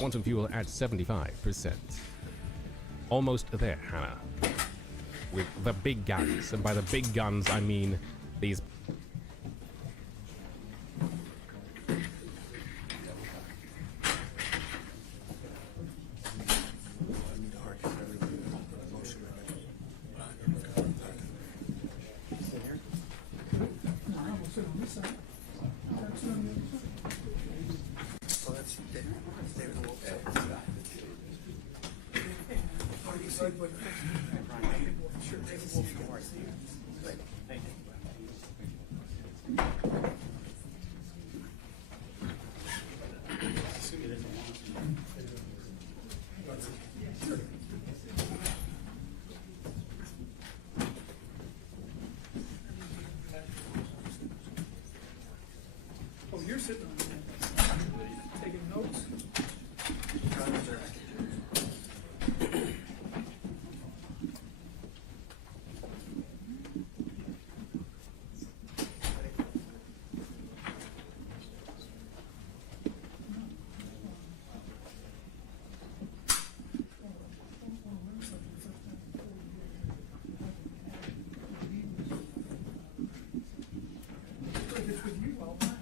Quantum fuel at 75%. Almost there, Hannah. With the big guns, and by the big guns I mean these. Oh, you're sitting on that. Taking notes? If it's with you, I'll mind.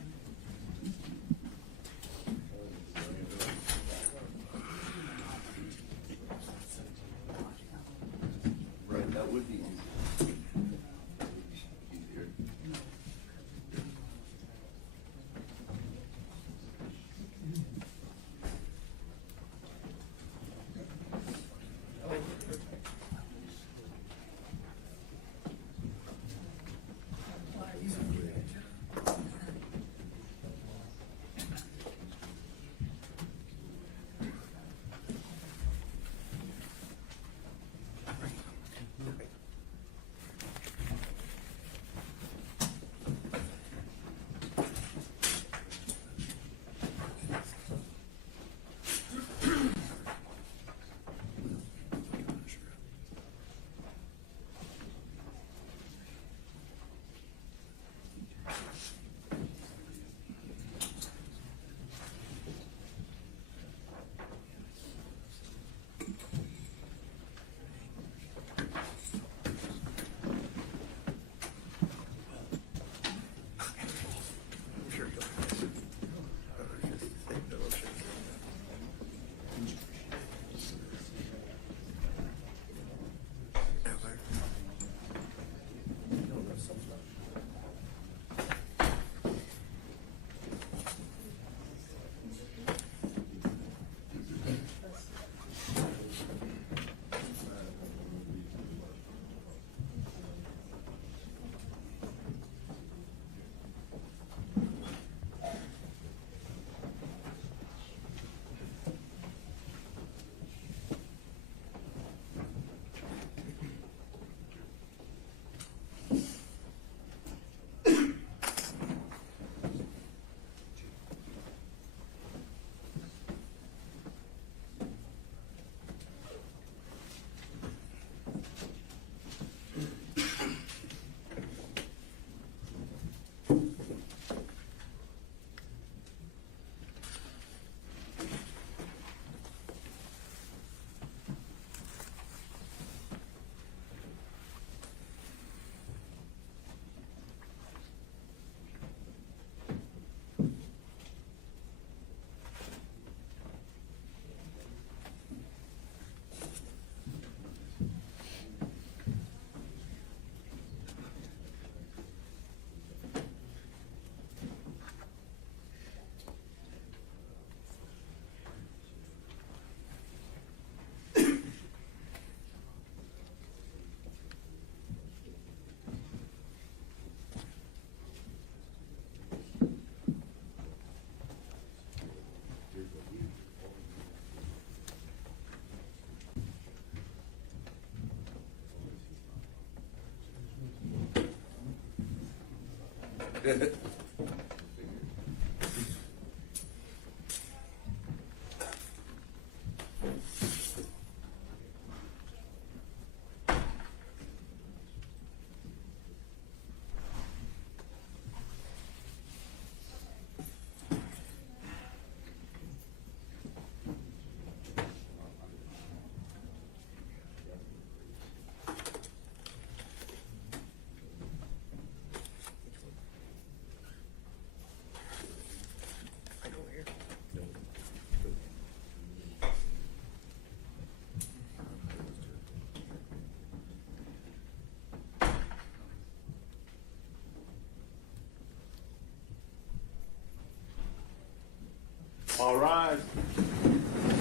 All right.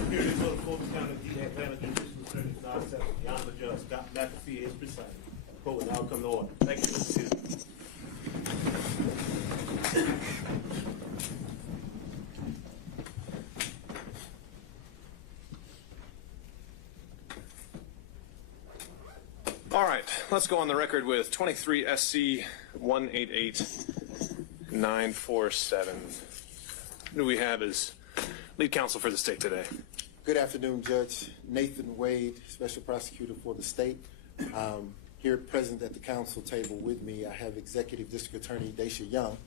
Here it is, the Fulton County DA panel, judicial attorney, the Honorable Judge Scott McAfee is presiding. Court will now come to order. Thank you, Mr. Chairman. All right, let's go on the record with 23 SC 188947. Who do we have as lead counsel for the state today? Good afternoon, Judge Nathan Wade, Special Prosecutor for the state. Here present at the council table with me, I have Executive District Attorney Daisha Young,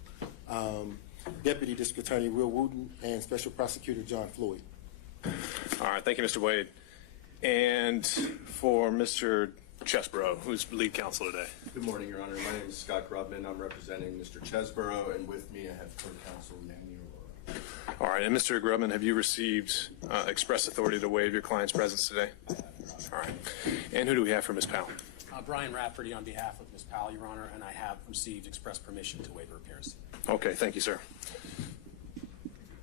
Deputy District Attorney Will Wooten, and Special Prosecutor John Floyd. All right, thank you, Mr. Wade. And for Mr. Chesborough, who's lead counsel today. Good morning, Your Honor. My name is Scott Grubman. I'm representing Mr. Chesborough, and with me I have co-counsel Nanny Aurora. All right, and Mr. Grubman, have you received express authority to waive your client's presence today? All right. And who do we have for Ms. Powell? Brian Rafferty on behalf of Ms. Powell, Your Honor, and I have received express permission to waive her appearance. Okay, thank you, sir.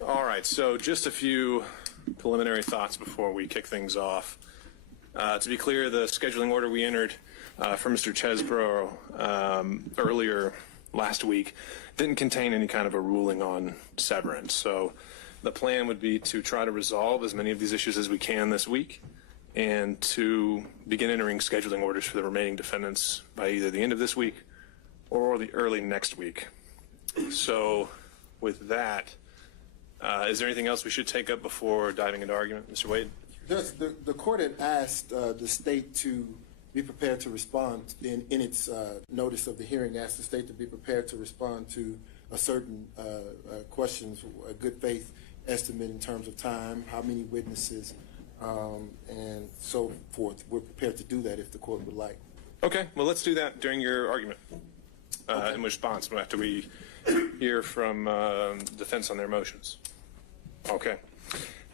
All right, so just a few preliminary thoughts before we kick things off. To be clear, the scheduling order we entered for Mr. Chesborough earlier last week didn't contain any kind of a ruling on severance. So the plan would be to try to resolve as many of these issues as we can this week and to begin entering scheduling orders for the remaining defendants by either the end of this week or the early next week. So with that, is there anything else we should take up before diving into argument? Mr. Wade? The court had asked the state to be prepared to respond in its notice of the hearing, asked the state to be prepared to respond to a certain questions, a good faith estimate in terms of time, how many witnesses, and so forth. We're prepared to do that if the court would like. Okay, well, let's do that during your argument in response after we hear from defense on their motions. Okay.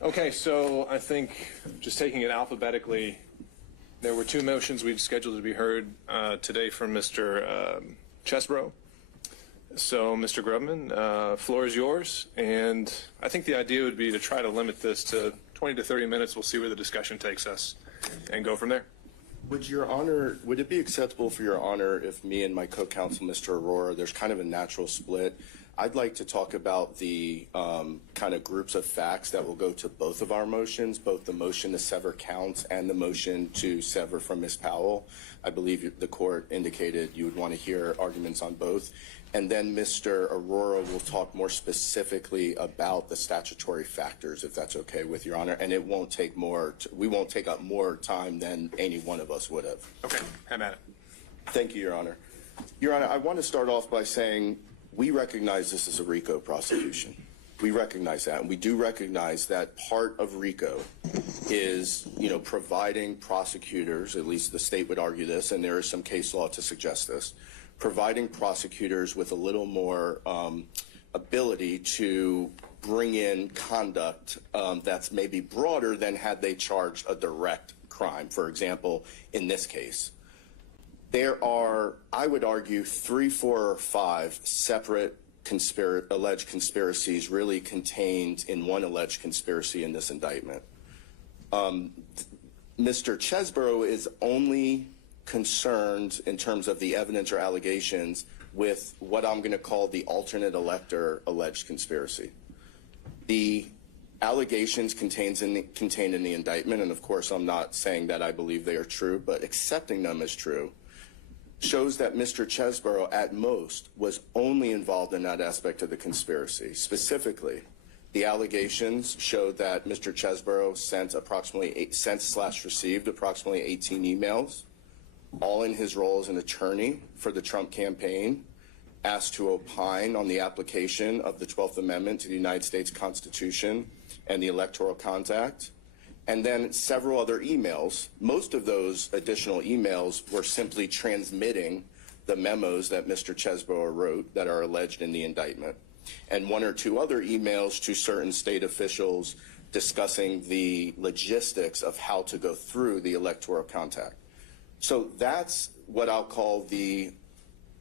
Okay, so I think just taking it alphabetically, there were two motions we've scheduled to be heard today from Mr. Chesborough. So, Mr. Grubman, floor is yours, and I think the idea would be to try to limit this to 20 to 30 minutes. We'll see where the discussion takes us and go from there. Would Your Honor, would it be acceptable for Your Honor if me and my co-counsel, Mr. Aurora, there's kind of a natural split. I'd like to talk about the kind of groups of facts that will go to both of our motions, both the motion to sever counts and the motion to sever from Ms. Powell. I believe the court indicated you would want to hear arguments on both. And then Mr. Aurora will talk more specifically about the statutory factors, if that's okay with Your Honor. And it won't take we won't take up more time than any one of us would have. Okay, have at it. Thank you, Your Honor. Your Honor, I want to start off by saying we recognize this is a RICO prosecution. We recognize that, and we do recognize that part of RICO is, providing prosecutors, at least the state would argue this, and there is some case law to suggest this, providing prosecutors with a little more ability to bring in conduct that's maybe broader than had they charged a direct crime. For example, in this case, there are, I would argue, 3, 4, or 5 separate alleged conspiracies really contained in one alleged conspiracy in this indictment. Mr. Chesborough is only concerned in terms of the evidence or allegations with what I'm going to call the alternate elector alleged conspiracy. The allegations contained in the indictment, and of course I'm not saying that I believe they are true, but accepting them as true, shows that Mr. Chesborough, at most, was only involved in that aspect of the conspiracy. Specifically, the allegations showed that Mr. Chesborough received approximately 18 emails, all in his role as an attorney for the Trump campaign, asked to opine on the application of the 12th Amendment to the United States Constitution and the Electoral Compact, and then several other emails. Most of those additional emails were simply transmitting the memos that Mr. Chesborough wrote that are alleged in the indictment, and one or two other emails to certain state officials discussing the logistics of how to go through the Electoral Compact. So that's what I'll call the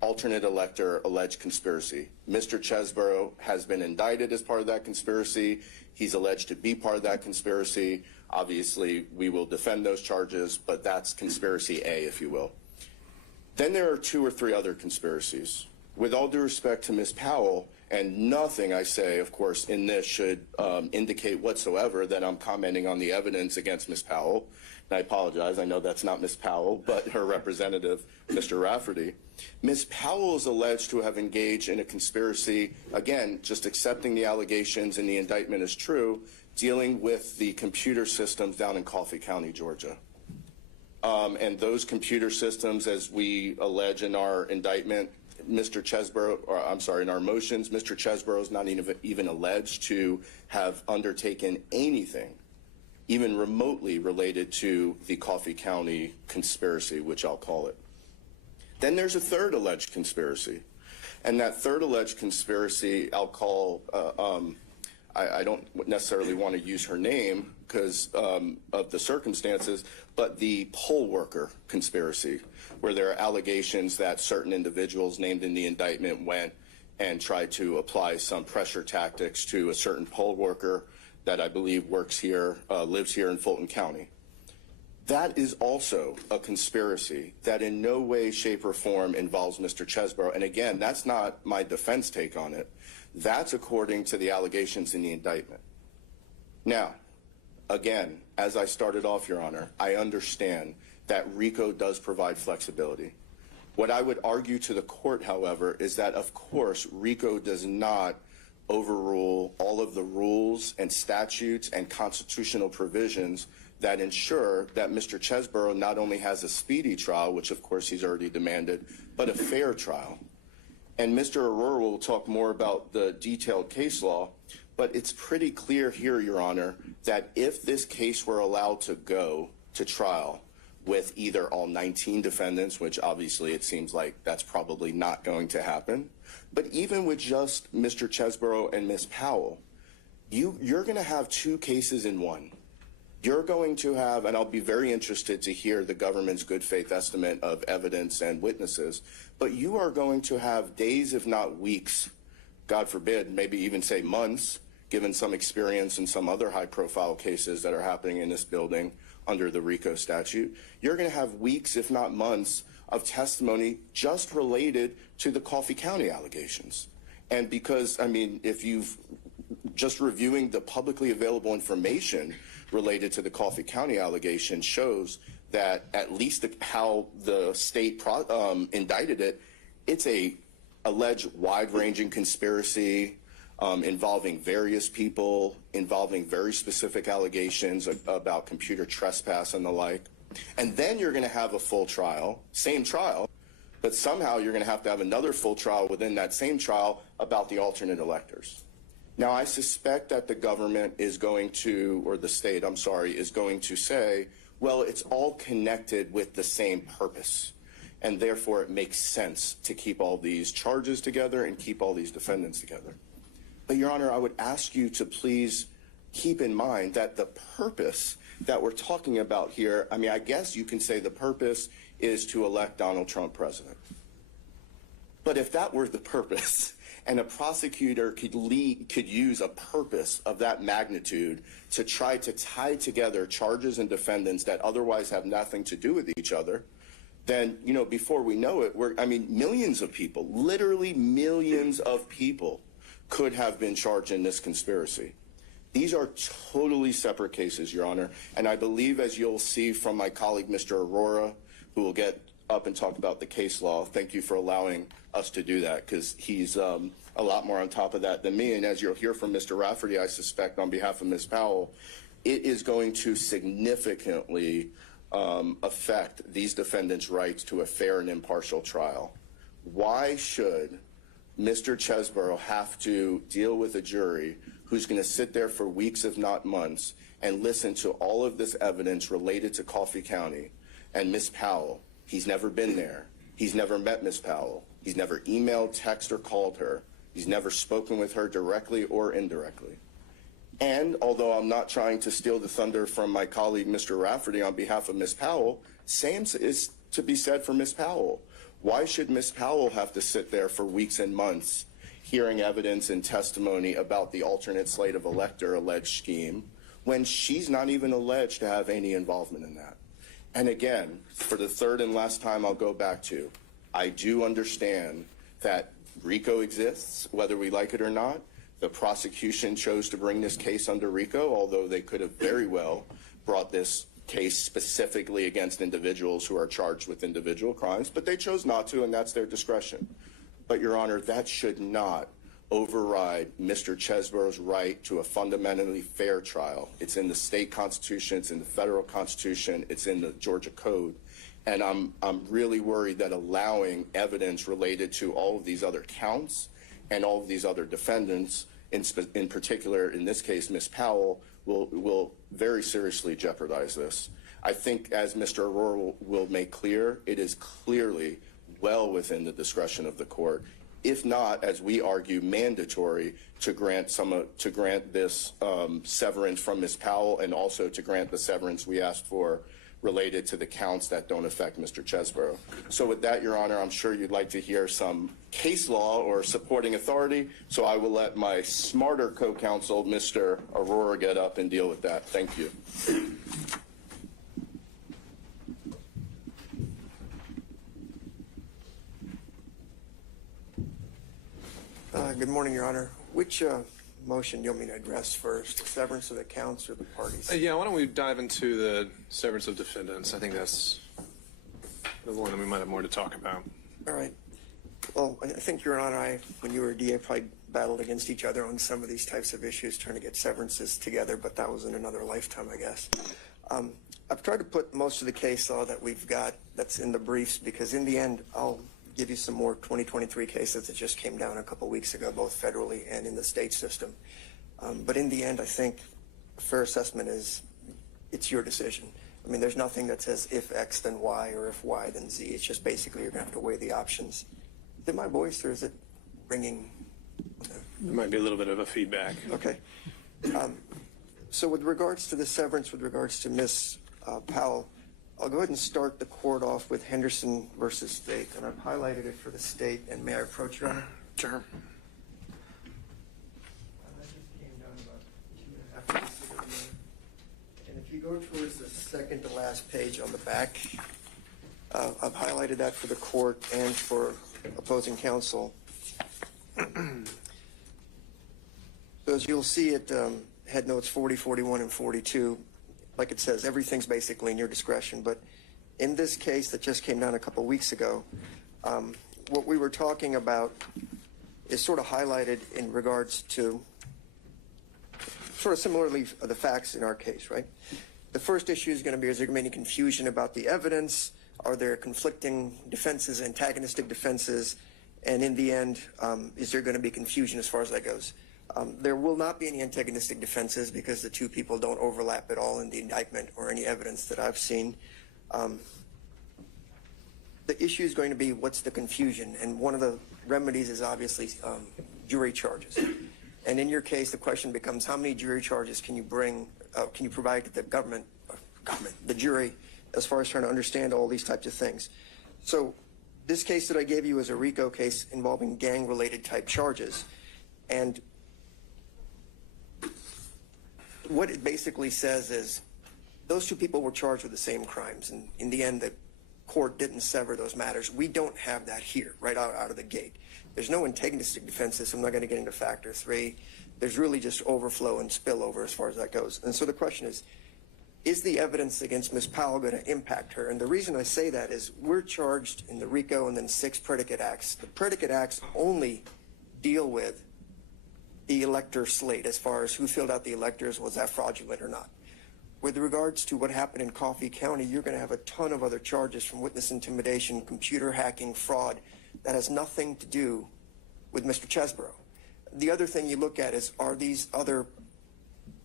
alternate elector alleged conspiracy. Mr. Chesborough has been indicted as part of that conspiracy. He's alleged to be part of that conspiracy. Obviously, we will defend those charges, but that's conspiracy A, if you will. Then there are two or three other conspiracies. With all due respect to Ms. Powell, and nothing I say, of course, in this should indicate whatsoever that I'm commenting on the evidence against Ms. Powell. And I apologize, I know that's not Ms. Powell, but her representative, Mr. Rafferty. Ms. Powell is alleged to have engaged in a conspiracy, again, just accepting the allegations and the indictment is true, dealing with the computer systems down in Coffee County, Georgia. And those computer systems, as we allege in our indictment, Mr. Chesborough, or I'm sorry, in our motions, Mr. Chesborough is not even alleged to have undertaken anything, even remotely related to the Coffee County conspiracy, which I'll call it. Then there's a third alleged conspiracy. And that third alleged conspiracy, I'll call, I don't necessarily want to use her name because of the circumstances, but the poll worker conspiracy, where there are allegations that certain individuals named in the indictment went and tried to apply some pressure tactics to a certain poll worker that I believe works here, lives here in Fulton County. That is also a conspiracy that in no way, shape, or form involves Mr. Chesborough. And again, that's not my defense take on it. That's according to the allegations in the indictment. Now, again, as I started off, Your Honor, I understand that RICO does provide flexibility. What I would argue to the court, however, is that, of course, RICO does not overrule all of the rules and statutes and constitutional provisions that ensure that Mr. Chesborough not only has a speedy trial, which of course he's already demanded, but a fair trial. And Mr. Aurora will talk more about the detailed case law, but it's pretty clear here, Your Honor, that if this case were allowed to go to trial with either all 19 defendants, which obviously it seems like that's probably not going to happen, but even with just Mr. Chesborough and Ms. Powell, you're going to have two cases in one. You're going to have, and I'll be very interested to hear the government's good faith estimate of evidence and witnesses, but you are going to have days, if not weeks, God forbid, maybe even say months, given some experience in some other high profile cases that are happening in this building under the RICO statute. You're going to have weeks, if not months, of testimony just related to the Coffee County allegations. And because, I mean, if you've just reviewing the publicly available information related to the Coffee County allegation shows that at least how the state indicted it, it's a alleged wide-ranging conspiracy involving various people, involving very specific allegations about computer trespass and the like. And then you're going to have a full trial, same trial, but somehow you're going to have another full trial within that same trial about the alternate electors. Now, I suspect that the government is going to, or the state, I'm sorry, is going to say, well, it's all connected with the same purpose, and therefore it makes sense to keep all these charges together and keep all these defendants together. But, Your Honor, I would ask you to please keep in mind that the purpose that we're talking about here, I mean, I guess you can say the purpose is to elect Donald Trump president. But if that were the purpose, and a prosecutor could use a purpose of that magnitude to try to tie together charges and defendants that otherwise have nothing to do with each other, then, you know, before we know it, millions of people, literally millions of people could have been charged in this conspiracy. These are totally separate cases, Your Honor, and I believe, as you'll see from my colleague, Mr. Aurora, who will get up and talk about the case law. Thank you for allowing us to do that, because he's a lot more on top of that than me. And as you'll hear from Mr. Rafferty, I suspect on behalf of Ms. Powell, it is going to significantly affect these defendants' rights to a fair and impartial trial. Why should Mr. Chesborough have to deal with a jury who's going to sit there for weeks, if not months, and listen to all of this evidence related to Coffee County and Ms. Powell? He's never been there. He's never met Ms. Powell. He's never emailed, texted, or called her. He's never spoken with her directly or indirectly. And although I'm not trying to steal the thunder from my colleague, Mr. Rafferty, on behalf of Ms. Powell, same is to be said for Ms. Powell. Why should Ms. Powell have to sit there for weeks and months hearing evidence and testimony about the alternate slate of elector alleged scheme when she's not even alleged to have any involvement in that? And again, for the third and last time, I'll go back to, I do understand that RICO exists, whether we like it or not. The prosecution chose to bring this case under RICO, although they could have very well brought this case specifically against individuals who are charged with individual crimes, but they chose not to, and that's their discretion. But, Your Honor, that should not override Mr. Chesborough's right to a fundamentally fair trial. It's in the state constitution, it's in the federal constitution, it's in the Georgia Code. And I'm really worried that allowing evidence related to all of these other counts and all of these other defendants, in particular, in this case, Ms. Powell, will very seriously jeopardize this. I think, as Mr. Aurora will make clear, it is clearly well within the discretion of the court, if not, as we argue, mandatory to grant this severance from Ms. Powell, and also to grant the severance we asked for related to the counts that don't affect Mr. Chesborough. So with that, Your Honor, I'm sure you'd like to hear some case law or supporting authority, so I will let my smarter co-counsel, Mr. Aurora, get up and deal with that. Thank you. Good morning, Your Honor. Which motion do you want me to address first, the severance of the counts or the parties? Yeah, why don't we dive into the severance of defendants? I think that's the one that we might have more to talk about. All right. Well, I think, Your Honor, when you were a DA, probably battled against each other on some of these types of issues, trying to get severances together, but that was in another lifetime, I guess. I've tried to put most of the case law that we've got that's in the briefs, because in the end, I'll give you some more 2023 cases that just came down a couple weeks ago, both federally and in the state system. But in the end, I think a fair assessment is it's your decision. I mean, there's nothing that says if X then Y or if Y then Z. It's just basically you're going to have to weigh the options. Is it my voice or is it ringing? There might be a little bit of a feedback. Okay. So with regards to the severance, with regards to Ms. Powell, I'll go ahead and start the court off with Henderson versus State, and I've highlighted it for the state. And may I approach, Your Honor? Sure. That just came down about 2.5 weeks ago. And if you go towards the second to last page on the back, I've highlighted that for the court and for opposing counsel. So as you'll see at head notes 40, 41, and 42, like it says, everything's basically in your discretion. But in this case that just came down a couple weeks ago, what we were talking about is sort of highlighted in regards to sort of similarly the facts in our case, right? The first issue is going to be, is there going to be any confusion about the evidence? Are there conflicting defenses, antagonistic defenses? And in the end, is there going to be confusion as far as that goes? There will not be any antagonistic defenses because the two people don't overlap at all in the indictment or any evidence that I've seen. The issue is going to be what's the confusion, and one of the remedies is obviously jury charges. And in your case, the question becomes how many jury charges can you bring, can you provide to the the jury, as far as trying to understand all these types of things. So this case that I gave you is a RICO case involving gang-related type charges. And what it basically says is those two people were charged with the same crimes, and in the end the court didn't sever those matters. We don't have that here right out of the gate. There's no antagonistic defenses, so I'm not going to get into factor 3. There's really just overflow and spillover as far as that goes. And so the question is, is the evidence against Ms. Powell going to impact her? And the reason I say that is we're charged in the RICO and then 6 predicate acts. The predicate acts only deal with the elector slate as far as who filled out the electors, was that fraudulent or not. With regards to what happened in Coffee County, you're going to have a ton of other charges from witness intimidation, computer hacking, fraud, that has nothing to do with Mr. Chesborough. The other thing you look at is, are these other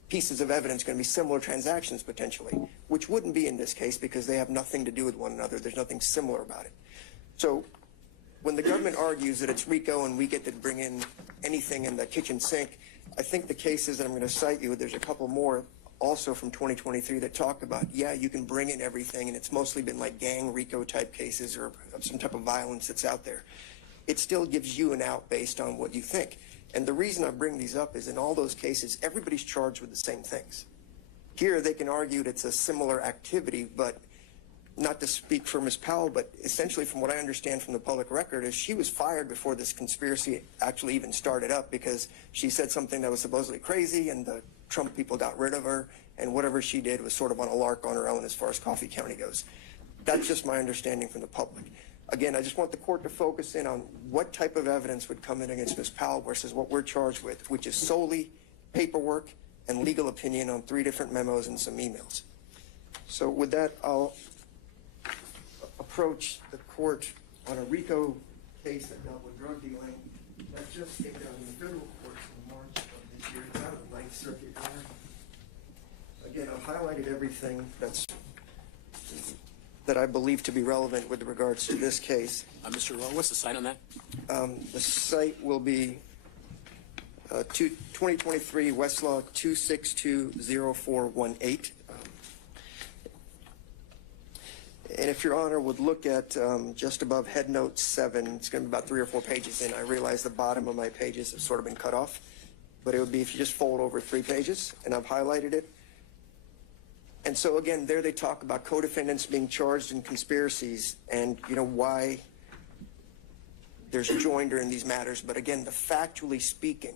pieces of evidence going to be similar transactions potentially, which wouldn't be in this case because they have nothing to do with one another. There's nothing similar about it. So when the government argues that it's RICO and we get to bring in anything in the kitchen sink, I think the cases that I'm going to cite you, there's a couple more also from 2023 that talk about, yeah, you can bring in everything, and it's mostly been like gang RICO type cases or some type of violence that's out there. It still gives you an out based on what you think. And the reason I bring these up is in all those cases, everybody's charged with the same things. Here, they can argue that it's a similar activity, but not to speak for Ms. Powell, but essentially from what I understand from the public record is she was fired before this conspiracy actually even started up because she said something that was supposedly crazy and the Trump people got rid of her, and whatever she did was sort of on a lark on her own as far as Coffee County goes. That's just my understanding from the public. Again, I just want the court to focus in on what type of evidence would come in against Ms. Powell versus what we're charged with, which is solely paperwork and legal opinion on 3 different memos and some emails. So with that, I'll approach the court on a RICO case that dealt with drug dealing that just came down in the federal courts in March of this year. It's out of the 9th Circuit. Again, I've highlighted everything that I believe to be relevant with regards to this case. Mr. Rowe, what's the site on that? The site will be 2023 Westlaw 2620418. And if Your Honor would look at just above head note 7, it's going to be about 3 or 4 pages in. I realize the bottom of my pages have sort of been cut off, but it would be if you just fold over 3 pages, and I've highlighted it. And so again, there they talk about co-defendants being charged in conspiracies and, you know, why there's joinder in these matters. But again, factually speaking,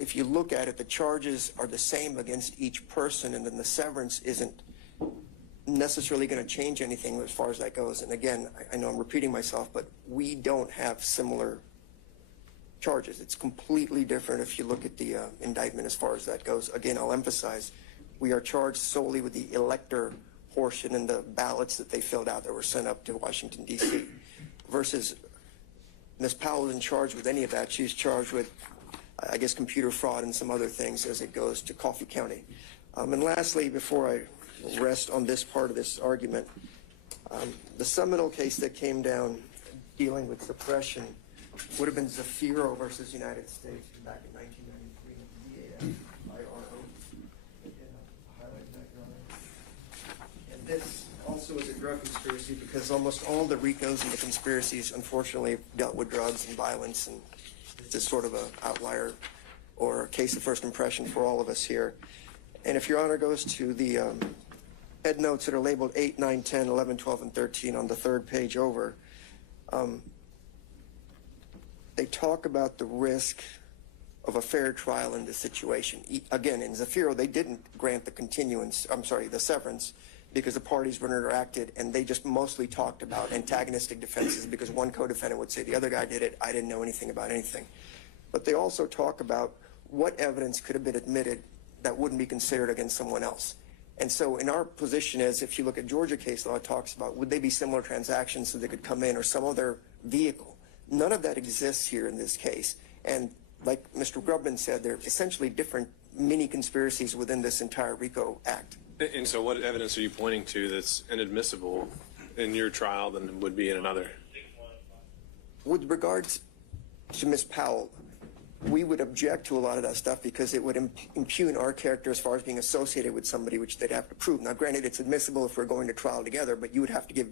if you look at it, the charges are the same against each person, and then the severance isn't necessarily going to change anything as far as that goes. And again, I know I'm repeating myself, but we don't have similar charges. It's completely different if you look at the indictment as far as that goes. Again, I'll emphasize, we are charged solely with the elector portion and the ballots that they filled out that were sent up to Washington, D.C. versus Ms. Powell isn't charged with any of that. She's charged with, I guess, computer fraud and some other things as it goes to Coffee County. And lastly, before I rest on this part of this argument, the seminal case that came down dealing with suppression would have been Zafiro versus United States back in 1993, DAF-IRO. Again, I'll highlight that, Your Honor. And this also is a drug conspiracy because almost all the RICOs and the conspiracies, unfortunately, dealt with drugs and violence, and it's just sort of an outlier or a case of first impression for all of us here. And if Your Honor goes to the head notes that are labeled 8, 9, 10, 11, 12, and 13 on the 3rd page over, they talk about the risk of a fair trial in this situation. Again, in Zafiro, they didn't grant the severance because the parties were interacted, and they just mostly talked about antagonistic defenses because one co-defendant would say the other guy did it, I didn't know anything about anything. But they also talk about what evidence could have been admitted that wouldn't be considered against someone else. And so in our position is, if you look at Georgia case law, it talks about would they be similar transactions so they could come in or some other vehicle. None of that exists here in this case. And like Mr. Grubman said, they're essentially different mini conspiracies within this entire RICO Act. And so what evidence are you pointing to that's inadmissible in your trial than would be in another? With regards to Ms. Powell, we would object to a lot of that stuff because it would impugn our character as far as being associated with somebody, which they'd have to prove. Now, granted, it's admissible if we're going to trial together, but you would have to give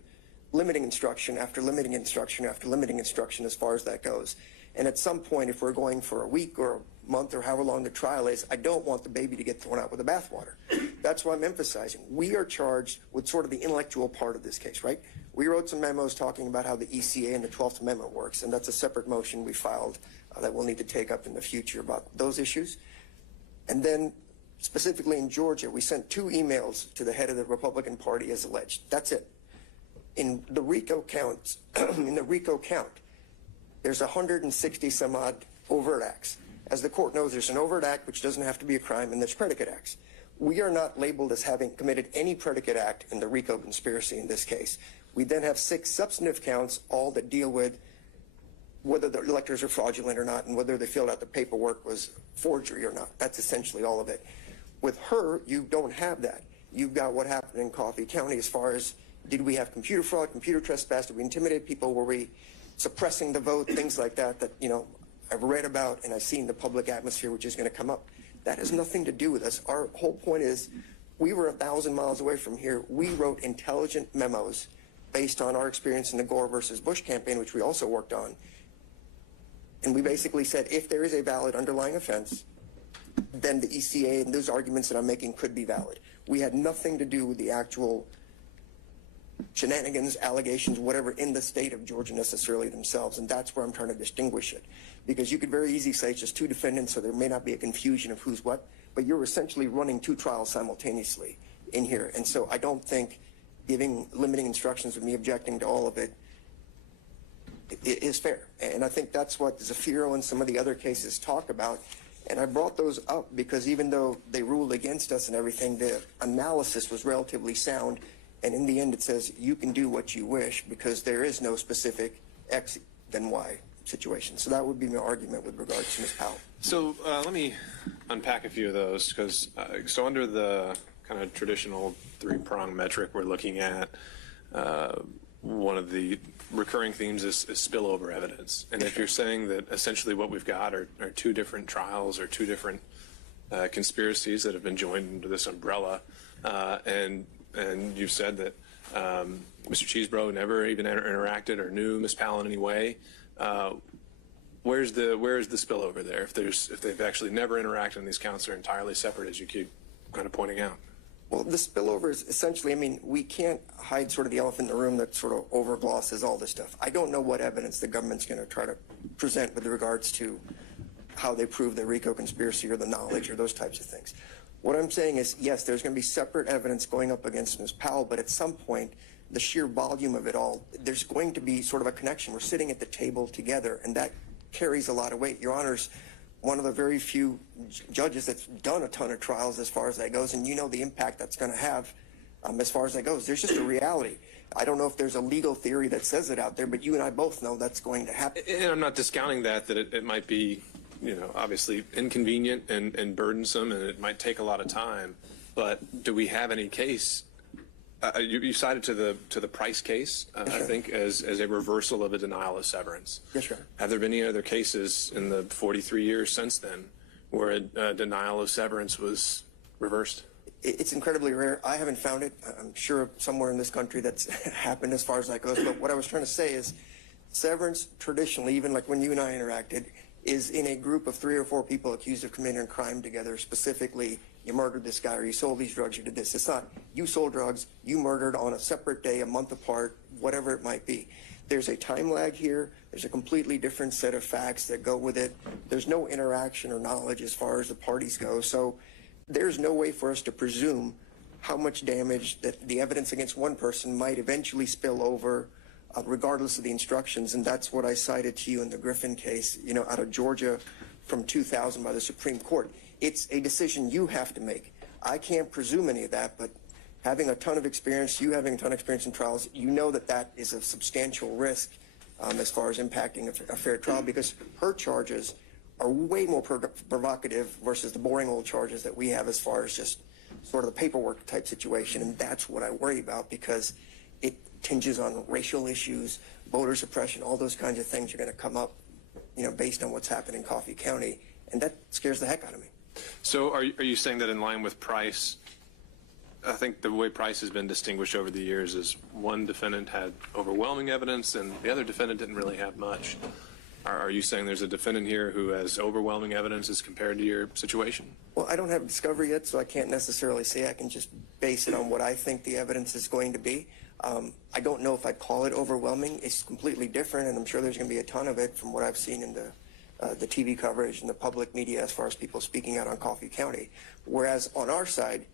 limiting instruction after limiting instruction after limiting instruction as far as that goes. And at some point, if we're going for a week or a month or however long the trial is, I don't want the baby to get thrown out with the bathwater. That's why I'm emphasizing. We are charged with sort of the intellectual part of this case, right? We wrote some memos talking about how the ECA and the 12th Amendment works, and that's a separate motion we filed that we'll need to take up in the future about those issues. And then specifically in Georgia, we sent 2 emails to the head of the Republican Party as alleged. That's it. In the RICO counts, there's 160 some odd overt acts. As the court knows, there's an overt act, which doesn't have to be a crime, and there's predicate acts. We are not labeled as having committed any predicate act in the RICO conspiracy in this case. We then have 6 substantive counts, all that deal with whether the electors are fraudulent or not, and whether they filled out the paperwork was forgery or not. That's essentially all of it. With her, you don't have that. You've got what happened in Coffee County as far as, did we have computer fraud, computer trespass, did we intimidate people, were we suppressing the vote, things like that, you know, I've read about and I've seen the public atmosphere which is going to come up. That has nothing to do with us. Our whole point is, we were 1,000 miles away from here. We wrote intelligent memos based on our experience in the Gore versus Bush campaign, which we also worked on. And we basically said, if there is a valid underlying offense, then the ECA and those arguments that I'm making could be valid. We had nothing to do with the actual shenanigans, allegations, whatever, in the state of Georgia necessarily themselves. And that's where I'm trying to distinguish it. Because you could very easily say it's just 2 defendants, so there may not be a confusion of who's what, but you're essentially running 2 trials simultaneously in here. And so I don't think giving limiting instructions with me objecting to all of it is fair. And I think that's what Zafiro and some of the other cases talk about. And I brought those up because even though they ruled against us and everything, the analysis was relatively sound. And in the end, it says you can do what you wish because there is no specific X then Y situation. So that would be my argument with regards to Ms. Powell. So let me unpack a few of those because so under the kind of traditional 3-prong metric we're looking at, one of the recurring themes is spillover evidence. And if you're saying that essentially what we've got are 2 different trials or 2 different conspiracies that have been joined under this umbrella, and you've said that Mr. Cheesebro never even interacted or knew Ms. Powell in any way, where's the spillover there? If they've actually never interacted and these counts are entirely separate, as you keep kind of pointing out. Well, the spillover is essentially, I mean, we can't hide sort of the elephant in the room that sort of overglosses all this stuff. I don't know what evidence the government's going to try to present with regards to how they prove the RICO conspiracy or the knowledge or those types of things. What I'm saying is, yes, there's going to be separate evidence going up against Ms. Powell, but at some point, the sheer volume of it all, there's going to be sort of a connection. We're sitting at the table together, and that carries a lot of weight. Your Honor's one of the very few judges that's done a ton of trials as far as that goes, and you know the impact that's going to have as far as that goes. There's just a reality. I don't know if there's a legal theory that says it out there, but you and I both know that's going to happen. And I'm not discounting that it might be, you know, obviously inconvenient and burdensome, and it might take a lot of time. But do we have any case? You cited to the Price case, Yes, I think, as a reversal of a denial of severance. Yes, sir. Have there been any other cases in the 43 years since then where a denial of severance was reversed? It's incredibly rare. I haven't found it. I'm sure somewhere in this country that's happened as far as that goes. But what I was trying to say is severance traditionally, even like when you and I interacted, is in a group of 3 or 4 people accused of committing a crime together, specifically you murdered this guy or you sold these drugs, you did this. It's not you sold drugs, you murdered on a separate day, a month apart, whatever it might be. There's a time lag here. There's a completely different set of facts that go with it. There's no interaction or knowledge as far as the parties go. So there's no way for us to presume how much damage that the evidence against one person might eventually spill over regardless of the instructions. And that's what I cited to you in the Griffin case, you know, out of Georgia from 2000 by the Supreme Court. It's a decision you have to make. I can't presume any of that, but having a ton of experience, you having a ton of experience in trials, you know that that is a substantial risk as far as impacting a fair trial, because her charges are way more provocative versus the boring old charges that we have as far as just sort of the paperwork type situation. And that's what I worry about, because it tinges on racial issues, voter suppression, all those kinds of things are going to come up, you know, based on what's happened in Coffee County. And that scares the heck out of me. So are you saying that in line with Price, I think the way Price has been distinguished over the years is one defendant had overwhelming evidence and the other defendant didn't really have much. Are you saying there's a defendant here who has overwhelming evidence as compared to your situation? Well, I don't have discovery yet, so I can't necessarily say. I can just base it on what I think the evidence is going to be. I don't know if I'd call it overwhelming. It's completely different, and I'm sure there's going to be a ton of it from what I've seen in the the TV coverage and the public media as far as people speaking out on Coffee County. Whereas on our side,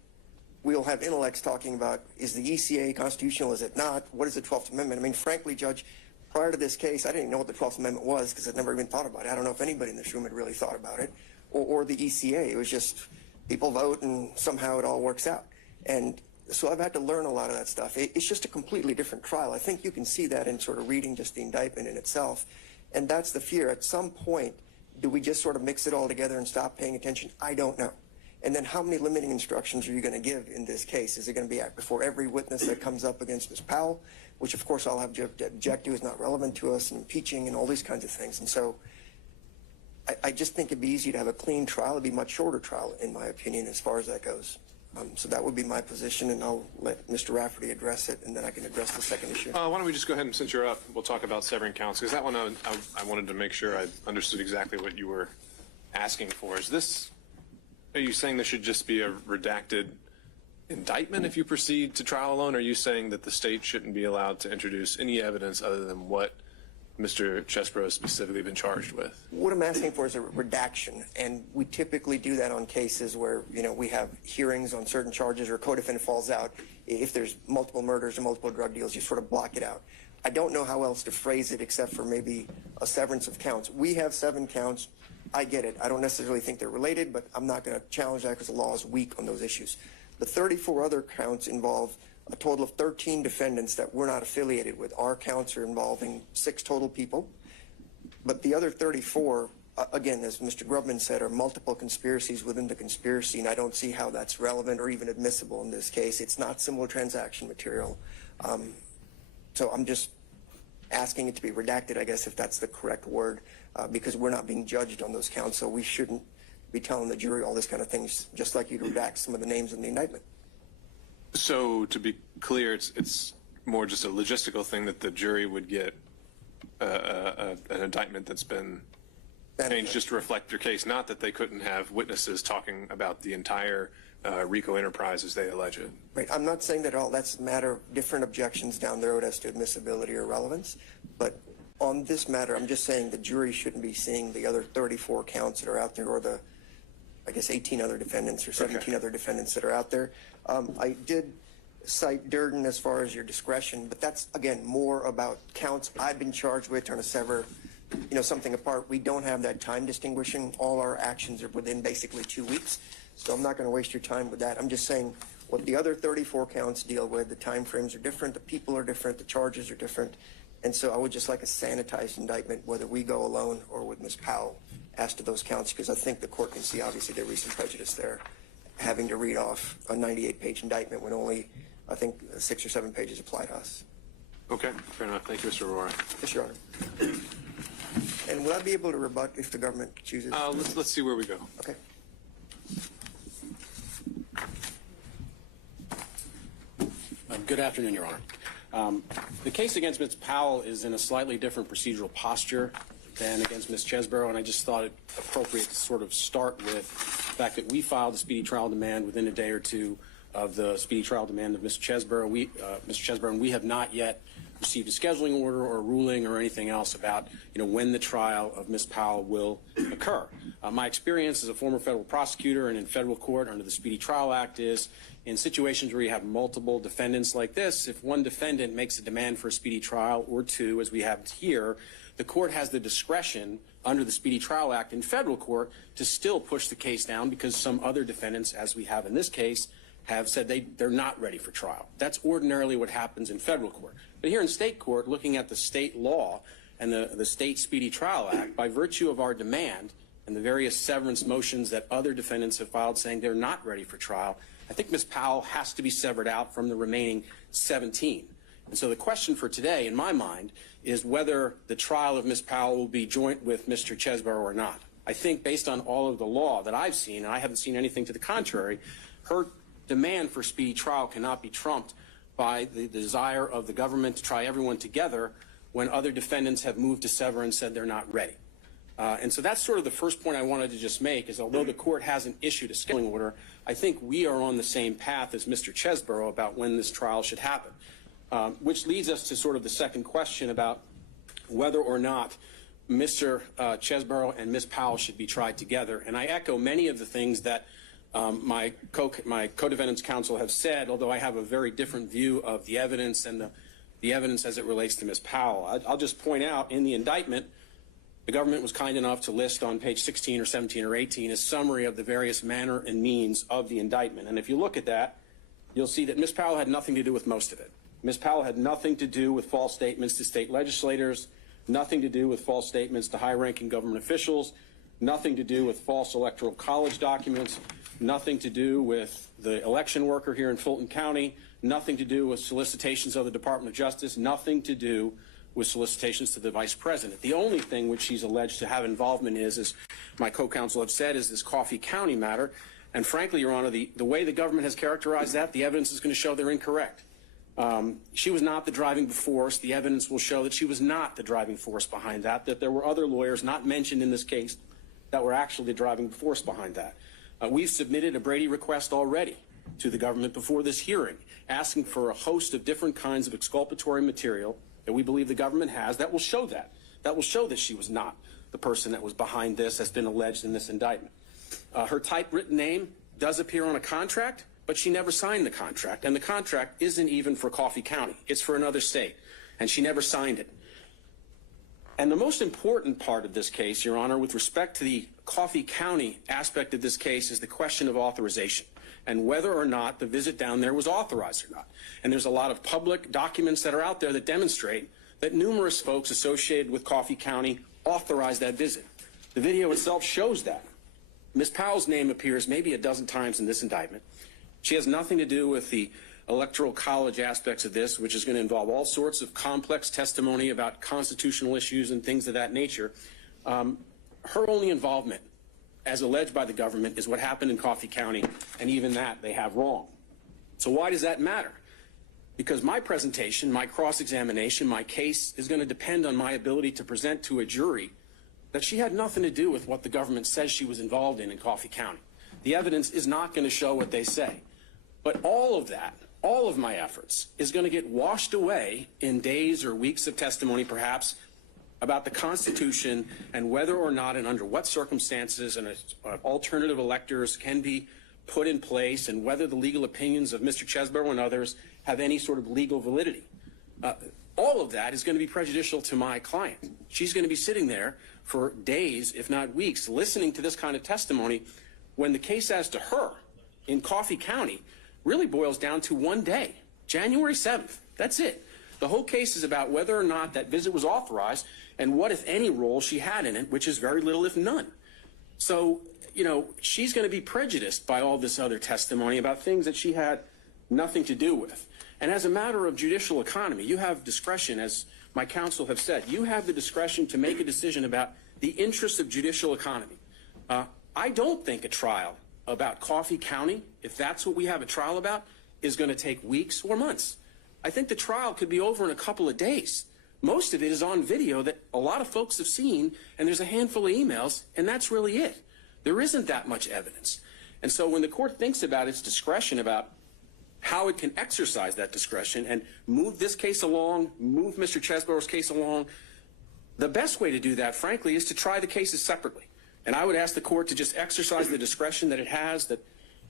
we'll have intellects talking about, is the ECA constitutional, is it not? What is the 12th Amendment? I mean, frankly, Judge, prior to this case, I didn't even know what the 12th Amendment was because I'd never even thought about it. I don't know if anybody in this room had really thought about it, or the ECA. It was just people vote and somehow it all works out. And so I've had to learn a lot of that stuff. It's just a completely different trial. I think you can see that in sort of reading just the indictment in itself. And that's the fear. At some point, do we just sort of mix it all together and stop paying attention? I don't know. And then how many limiting instructions are you going to give in this case? Is it going to be before every witness that comes up against Ms. Powell, which of course I'll have to object to, is not relevant to us, and impeaching and all these kinds of things. And so I just think it'd be easy to have a clean trial. It'd be a much shorter trial, in my opinion, as far as that goes. So that would be my position, and I'll let Mr. Rafferty address it, and then I can address the second issue. Why don't we just go ahead and, since you're up, we'll talk about severing counts, because that one I wanted to make sure I understood exactly what you were asking for. Are you saying there should just be a redacted indictment if you proceed to trial alone? Or are you saying that the state shouldn't be allowed to introduce any evidence other than what Mr. Chesbrough has specifically been charged with? What I'm asking for is a redaction, and we typically do that on cases where, you know, we have hearings on certain charges or a co-defendant falls out. If there's multiple murders or multiple drug deals, you sort of block it out. I don't know how else to phrase it except for maybe a severance of counts. We have 7 counts. I get it. I don't necessarily think they're related, but I'm not going to challenge that because the law is weak on those issues. The 34 other counts involve a total of 13 defendants that we're not affiliated with. Our counts are involving 6 total people. But the other 34, again, as Mr. Grubman said, are multiple conspiracies within the conspiracy, and I don't see how that's relevant or even admissible in this case. It's not similar transaction material. So I'm just asking it to be redacted, I guess, if that's the correct word, because we're not being judged on those counts, so we shouldn't be telling the jury all this kind of things, just like you'd redact some of the names in the indictment. So to be clear, it's more just a logistical thing that the jury would get an indictment that's been changed just to reflect your case, not that they couldn't have witnesses talking about the entire RICO enterprise as they allege it. Right. I'm not saying that all that's a matter of different objections down the road as to admissibility or relevance, but on this matter, I'm just saying the jury shouldn't be seeing the other 34 counts that are out there, or the, I guess, 18 other defendants or 17 other defendants that are out there. I did cite Durden as far as your discretion, but that's, again, more about counts I've been charged with, trying to sever, you know, something apart. We don't have that time distinguishing. All our actions are within basically 2 weeks, so I'm not going to waste your time with that. I'm just saying what the other 34 counts deal with, the time frames are different, the people are different, the charges are different, and so I would just like a sanitized indictment, whether we go alone or with Ms. Powell, as to those counts, because I think the court can see, obviously, there was some prejudice there, having to read off a 98-page indictment when only, I think, 6 or 7 pages apply to us. Okay, fair enough. Thank you, Mr. Aurora. Yes, Your Honor. And will I be able to rebut if the government chooses? Let's see where we go. Okay. Good afternoon, Your Honor. The case against Ms. Powell is in a slightly different procedural posture than against Ms. Chesbrough, and I just thought it appropriate to sort of start with the fact that we filed a speedy trial demand within a day or two of the speedy trial demand of Ms. Chesbrough. Mr. Chesbrough, and we have not yet received a scheduling order or a ruling or anything else about, you know, when the trial of Ms. Powell will occur. My experience as a former federal prosecutor and in federal court under the Speedy Trial Act is in situations where you have multiple defendants like this, if one defendant makes a demand for a speedy trial or two, as we have here, the court has the discretion under the Speedy Trial Act in federal court to still push the case down because some other defendants, as we have in this case, have said they're not ready for trial. That's ordinarily what happens in federal court. But here in state court, looking at the state law and the state Speedy Trial Act, by virtue of our demand and the various severance motions that other defendants have filed saying they're not ready for trial, I think Ms. Powell has to be severed out from the remaining 17. And so the question for today, in my mind, is whether the trial of Ms. Powell will be joint with Mr. Chesbrough or not. I think based on all of the law that I've seen, and I haven't seen anything to the contrary, her demand for speedy trial cannot be trumped by the desire of the government to try everyone together when other defendants have moved to sever and said they're not ready. And so that's sort of the first point I wanted to just make, is although the court hasn't issued a scheduling order, I think we are on the same path as Mr. Chesbrough about when this trial should happen, which leads us to sort of the second question about whether or not Mr. Chesborough and Ms. Powell should be tried together. And I echo many of the things that my co-defendants counsel have said, although I have a very different view of the evidence and the evidence as it relates to Ms. Powell. I'll just point out in the indictment, the government was kind enough to list on page 16 or 17 or 18 a summary of the various manner and means of the indictment. And if you look at that, you'll see that Ms. Powell had nothing to do with most of it. Ms. Powell had nothing to do with false statements to state legislators, nothing to do with false statements to high-ranking government officials, nothing to do with false electoral college documents, nothing to do with the election worker here in Fulton County, nothing to do with solicitations of the Department of Justice, nothing to do with solicitations to the vice president. The only thing which she's alleged to have involvement is, as my co-counsel have said, is this Coffee County matter. And frankly, Your Honor, the way the government has characterized that, the evidence is going to show they're incorrect. She was not the driving force. The evidence will show that she was not the driving force behind that there were other lawyers not mentioned in this case that were actually the driving force behind that. We've submitted a Brady request already to the government before this hearing, asking for a host of different kinds of exculpatory material that we believe the government has that will show that. That will show that she was not the person that was behind this, has been alleged in this indictment. Her typewritten name does appear on a contract, but she never signed the contract, and the contract isn't even for Coffee County. It's for another state, and she never signed it. And the most important part of this case, Your Honor, with respect to the Coffee County aspect of this case, is the question of authorization and whether or not the visit down there was authorized or not. And there's a lot of public documents that are out there that demonstrate that numerous folks associated with Coffee County authorized that visit. The video itself shows that. Ms. Powell's name appears maybe a dozen times in this indictment. She has nothing to do with the electoral college aspects of this, which is going to involve all sorts of complex testimony about constitutional issues and things of that nature. Her only involvement, as alleged by the government, is what happened in Coffee County, and even that they have wrong. So why does that matter? Because my presentation, my cross-examination, my case is going to depend on my ability to present to a jury that she had nothing to do with what the government says she was involved in Coffee County. The evidence is not going to show what they say. But all of that, all of my efforts, is going to get washed away in days or weeks of testimony, perhaps, about the Constitution and whether or not and under what circumstances alternative electors can be put in place, and whether the legal opinions of Mr. Chesborough and others have any sort of legal validity. All of that is going to be prejudicial to my client. She's going to be sitting there for days, if not weeks, listening to this kind of testimony when the case as to her in Coffee County really boils down to one day, January 7th. That's it. The whole case is about whether or not that visit was authorized and what, if any, role she had in it, which is very little, if none. So, you know, she's going to be prejudiced by all this other testimony about things that she had nothing to do with. And as a matter of judicial economy, you have discretion, as my counsel have said. You have the discretion to make a decision about the interests of judicial economy. I don't think a trial about Coffee County, if that's what we have a trial about, is going to take weeks or months. I think the trial could be over in a couple of days. Most of it is on video that a lot of folks have seen, and there's a handful of emails, and that's really it. There isn't that much evidence. And so when the court thinks about its discretion, about how it can exercise that discretion and move this case along, move Mr. Chesborough's case along, the best way to do that, frankly, is to try the cases separately. And I would ask the court to just exercise the discretion that it has, that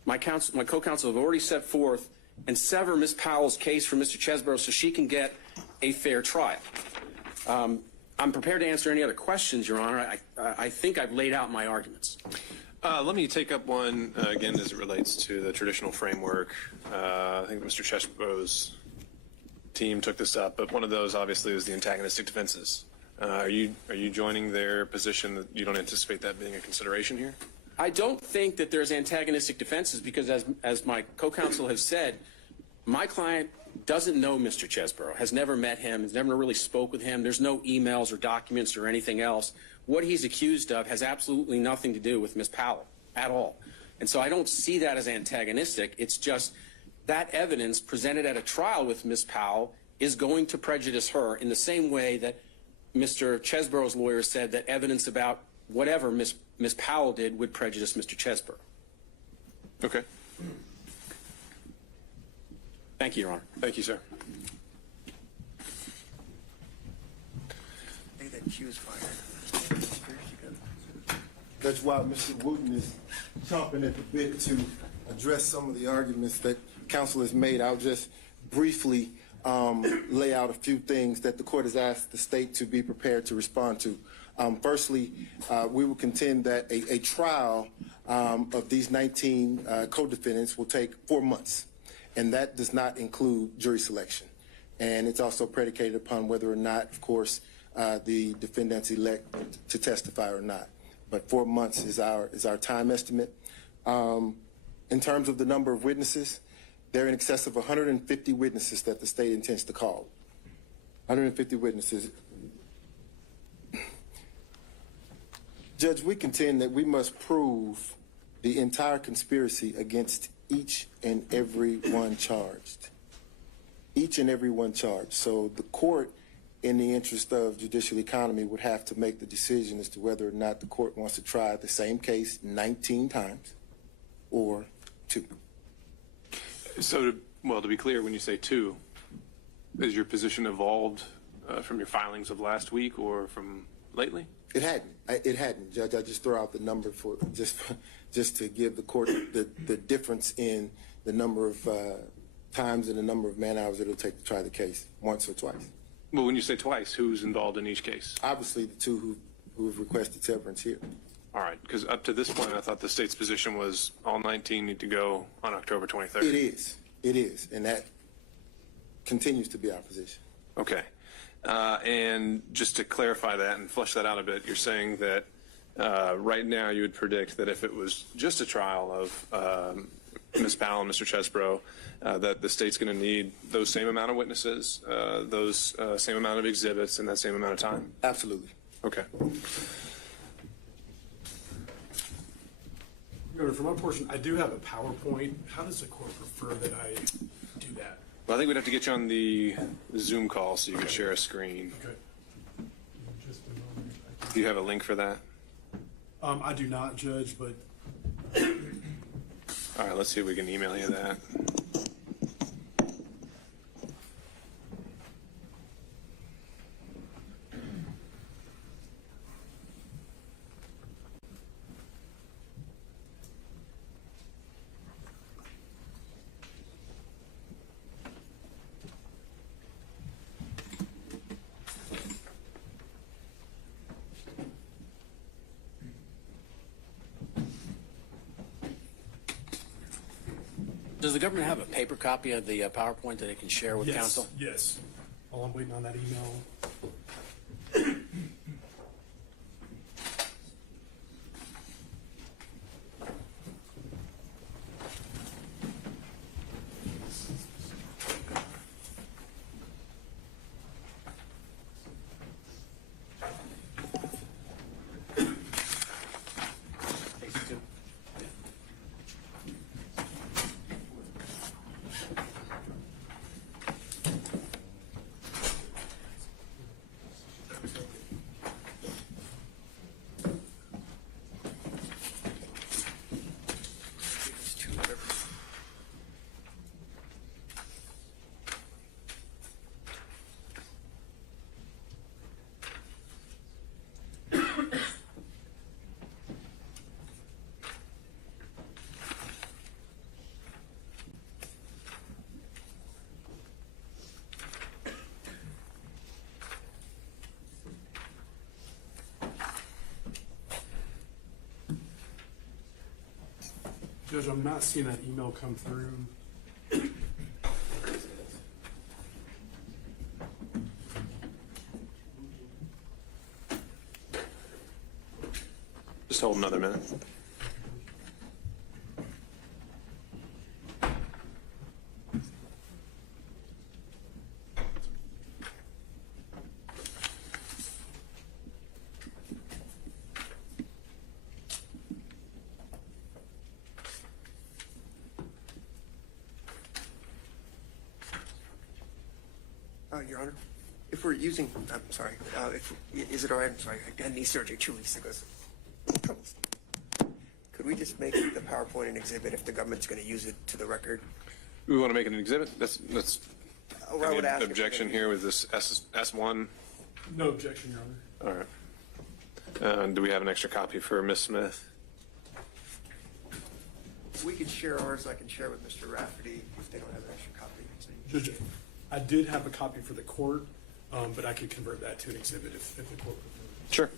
my co-counsel have already set forth, and sever Ms. Powell's case from Mr. Chesborough so she can get a fair trial. I'm prepared to answer any other questions, Your Honor. I think I've laid out my arguments. Let me take up one, again, as it relates to the traditional framework. I think Mr. Chesborough's team took this up, but one of those, obviously, is the antagonistic defenses. Are you joining their position that you don't anticipate that being a consideration here? I don't think that there's antagonistic defenses because, as my co-counsel has said, my client doesn't know Mr. Chesborough, has never met him, has never really spoke with him. There's no emails or documents or anything else. What he's accused of has absolutely nothing to do with Ms. Powell at all. And so I don't see that as antagonistic. It's just that evidence presented at a trial with Ms. Powell is going to prejudice her in the same way that Mr. Chesborough's lawyer said that evidence about whatever Ms. Powell did would prejudice Mr. Chesborough. Okay. Thank you, Your Honor. Thank you, sir. Hey, that cue's fired. That's why Mr. Wooten is chomping at the bit to address some of the arguments that counsel has made. I'll just briefly lay out a few things that the court has asked the state to be prepared to respond to. Firstly, we will contend that a trial of these 19 co-defendants will take 4 months, and that does not include jury selection. And it's also predicated upon whether or not, of course, the defendants elect to testify or not. But 4 months is our time estimate. In terms of the number of witnesses, there are in excess of 150 witnesses that the state intends to call. 150 witnesses. Judge, we contend that we must prove the entire conspiracy against each and every one charged. Each and every one charged. So the court, in the interest of judicial economy, would have to make the decision as to whether or not the court wants to try the same case 19 times or 2. So, to be clear, when you say 2, is your position evolved from your filings of last week or from lately? It hadn't, Judge. I just throw out the number for just to give the court the difference in the number of times and the number of man hours it'll take to try the case, once or twice. Well, when you say twice, who's involved in each case? Obviously, the 2 who have requested severance here. All right, because up to this point, I thought the state's position was all 19 need to go on October 23rd. It is, and that continues to be our position. Okay. And just to clarify that and flesh that out a bit, you're saying that right now you would predict that if it was just a trial of Ms. Powell and Mr. Chesbrough, that the state's going to need those same amount of witnesses, those same amount of exhibits, and that same amount of time? Absolutely. Okay. Your Honor, for my portion, I do have a PowerPoint. How does the court prefer that I do that? Well, I think we'd have to get you on the Zoom call so you could share a screen. Okay. Just a moment. Do you have a link for that? I do not, Judge, but All right, let's see if we can email you that. Does the government have a paper copy of the PowerPoint that it can share with counsel? Yes. While I'm waiting on that email. Judge, I'm not seeing that email come through. Just hold another minute. Your Honor, if we're using, I'm sorry, is it all right? I'm sorry, I had knee surgery 2 weeks ago. So, could we just make the PowerPoint an exhibit if the government's going to use it to the record? We want to make it an exhibit? That's I would ask objection here with this S1? No objection, Your Honor. All right. Do we have an extra copy for Ms. Smith? We could share ours. I can share with Mr. Rafferty if they don't have an extra copy. Judge, I did have a copy for the court, but I could convert that to an exhibit if the court prefers. Sure.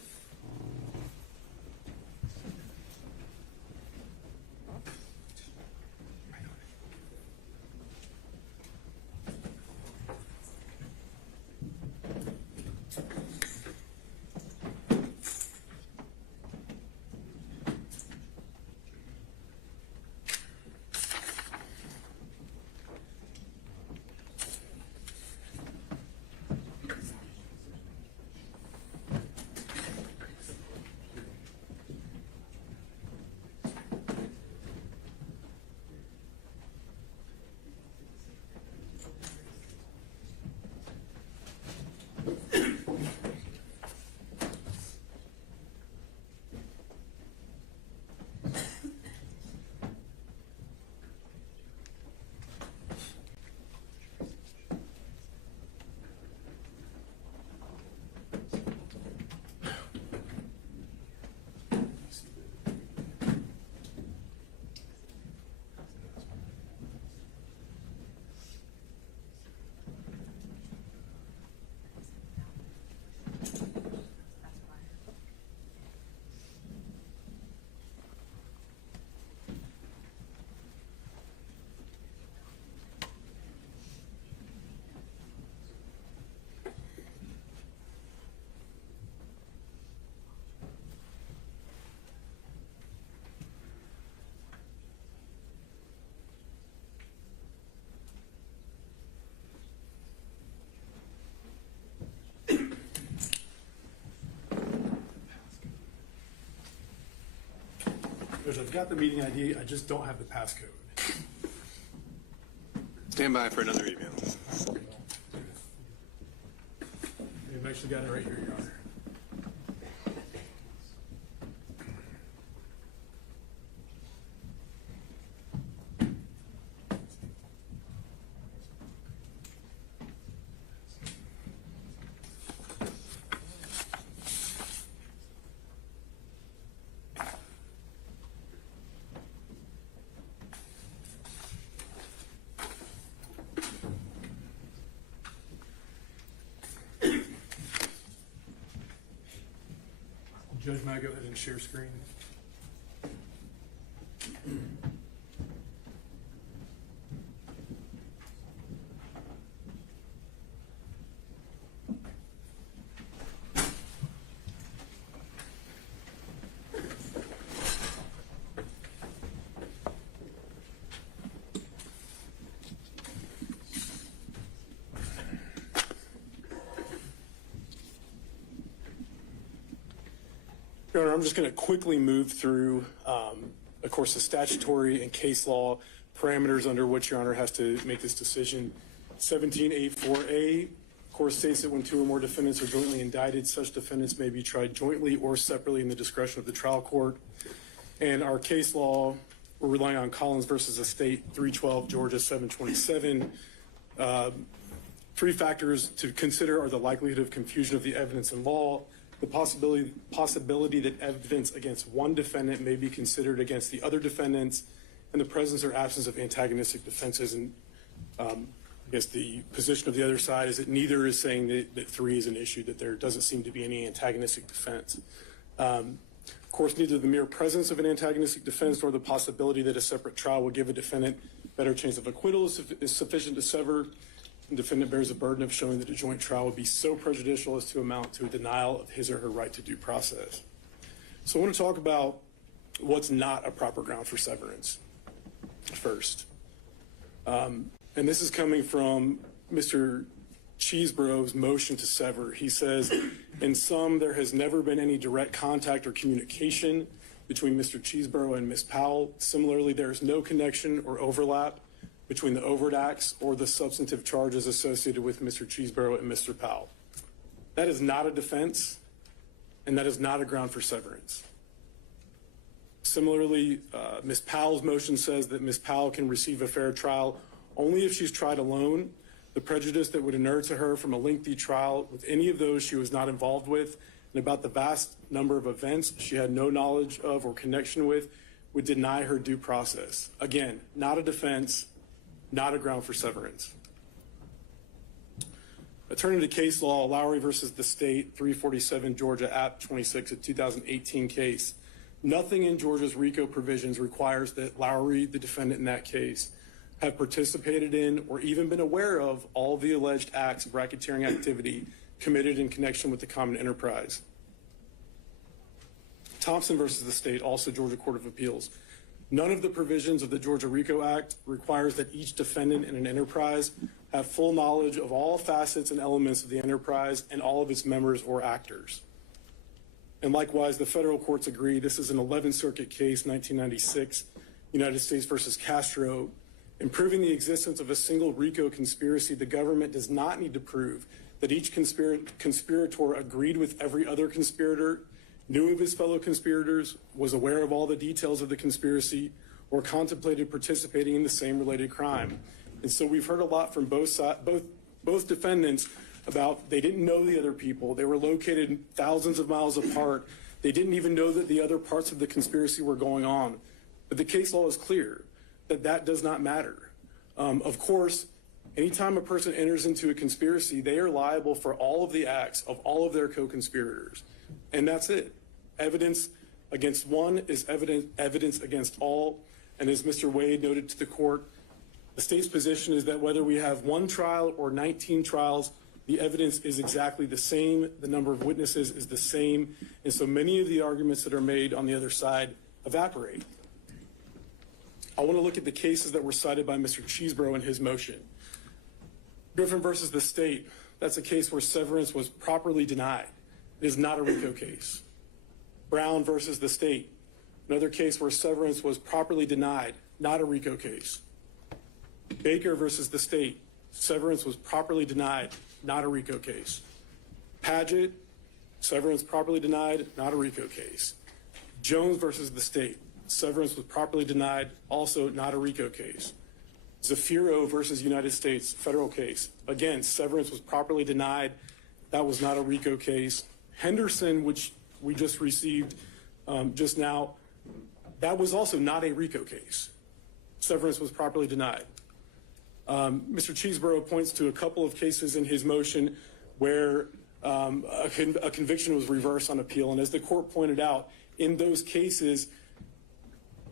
Judge, I've got the meeting ID. I just don't have the passcode. Stand by for another email. I've actually got it right here, Your Honor. Judge, may I go ahead and share screen? Your Honor, I'm just going to quickly move through, of course, the statutory and case law parameters under which Your Honor has to make this decision. 1784A, of course, states that when two or more defendants are jointly indicted, such defendants may be tried jointly or separately in the discretion of the trial court. And our case law, we're relying on Collins versus Estate, 312 Georgia 727. Three factors to consider are the likelihood of confusion of the evidence in law, the possibility that evidence against one defendant may be considered against the other defendants, and the presence or absence of antagonistic defenses. And I guess the position of the other side is that neither is saying that three is an issue, that there doesn't seem to be any antagonistic defense. Of course, neither the mere presence of an antagonistic defense nor the possibility that a separate trial will give a defendant better chance of acquittal is sufficient to sever. The defendant bears a burden of showing that a joint trial would be so prejudicial as to amount to a denial of his or her right to due process. So I want to talk about what's not a proper ground for severance first. And this is coming from Mr. Cheeseborough's motion to sever. He says, in sum, there has never been any direct contact or communication between Mr. Cheeseborough and Ms. Powell. Similarly, there is no connection or overlap between the overt acts or the substantive charges associated with Mr. Cheeseborough and Mr. Powell. That is not a defense, and that is not a ground for severance. Similarly, Ms. Powell's motion says that Ms. Powell can receive a fair trial only if she's tried alone. The prejudice that would inure to her from a lengthy trial with any of those she was not involved with and about the vast number of events she had no knowledge of or connection with would deny her due process. Again, not a defense, not a ground for severance. Turning to case law, Lowry versus the state, 347 Georgia App 26, a 2018 case. Nothing in Georgia's RICO provisions requires that Lowry, the defendant in that case, have participated in or even been aware of all the alleged acts of racketeering activity committed in connection with the common enterprise. Thompson versus the state, also Georgia Court of Appeals. None of the provisions of the Georgia RICO Act requires that each defendant in an enterprise have full knowledge of all facets and elements of the enterprise and all of its members or actors. And likewise, the federal courts agree. This is an 11th Circuit case, 1996, United States versus Castro. In proving the existence of a single RICO conspiracy, the government does not need to prove that each conspirator agreed with every other conspirator, knew of his fellow conspirators, was aware of all the details of the conspiracy, or contemplated participating in the same related crime. And so we've heard a lot from both defendants about they didn't know the other people. They were located thousands of miles apart. They didn't even know that the other parts of the conspiracy were going on. But the case law is clear that that does not matter. Of course, anytime a person enters into a conspiracy, they are liable for all of the acts of all of their co-conspirators. And that's it. Evidence against one is evidence against all. And as Mr. Wade noted to the court, the state's position is that whether we have one trial or 19 trials, the evidence is exactly the same. The number of witnesses is the same. And so many of the arguments that are made on the other side evaporate. I want to look at the cases that were cited by Mr. Cheeseborough in his motion. Griffin versus the state, that's a case where severance was properly denied. It is not a RICO case. Brown versus the state, another case where severance was properly denied, not a RICO case. Baker versus the state, severance was properly denied, not a RICO case. Padgett, severance properly denied, not a RICO case. Jones versus the state, severance was properly denied, also not a RICO case. Zafiro versus United States, federal case, again, severance was properly denied, that was not a RICO case. Henderson, which we just received just now, that was also not a RICO case. Severance was properly denied. Mr. Cheeseborough points to a couple of cases in his motion where a conviction was reversed on appeal. And as the court pointed out, in those cases,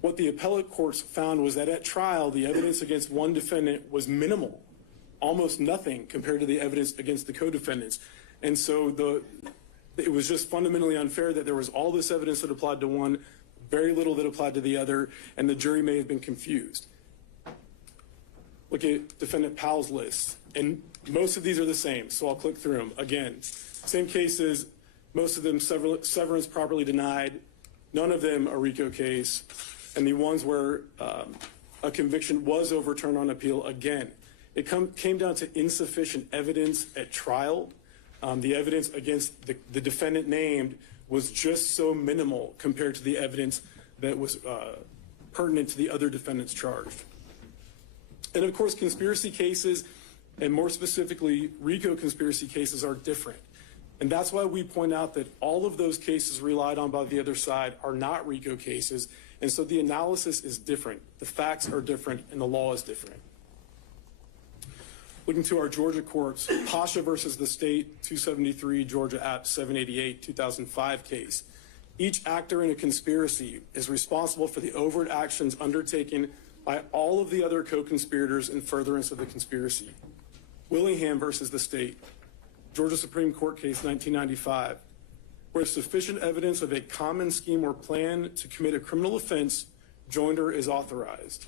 what the appellate courts found was that at trial, the evidence against one defendant was minimal, almost nothing compared to the evidence against the co-defendants. And so it was just fundamentally unfair that there was all this evidence that applied to one, very little that applied to the other, and the jury may have been confused. Look at Defendant Powell's list, and most of these are the same, so I'll click through them. Again, same cases, most of them severance properly denied, none of them a RICO case, and the ones where a conviction was overturned on appeal, again, it came down to insufficient evidence at trial. The evidence against the defendant named was just so minimal compared to the evidence that was pertinent to the other defendants charged. And of course, conspiracy cases, and more specifically, RICO conspiracy cases, are different. And that's why we point out that all of those cases relied on by the other side are not RICO cases. And so the analysis is different. The facts are different, and the law is different. Looking to our Georgia courts, Pasha versus the state, 273 Georgia App 788, 2005 case. Each actor in a conspiracy is responsible for the overt actions undertaken by all of the other co-conspirators in furtherance of the conspiracy. Willingham versus the state, Georgia Supreme Court case 1995, where sufficient evidence of a common scheme or plan to commit a criminal offense, joinder is authorized.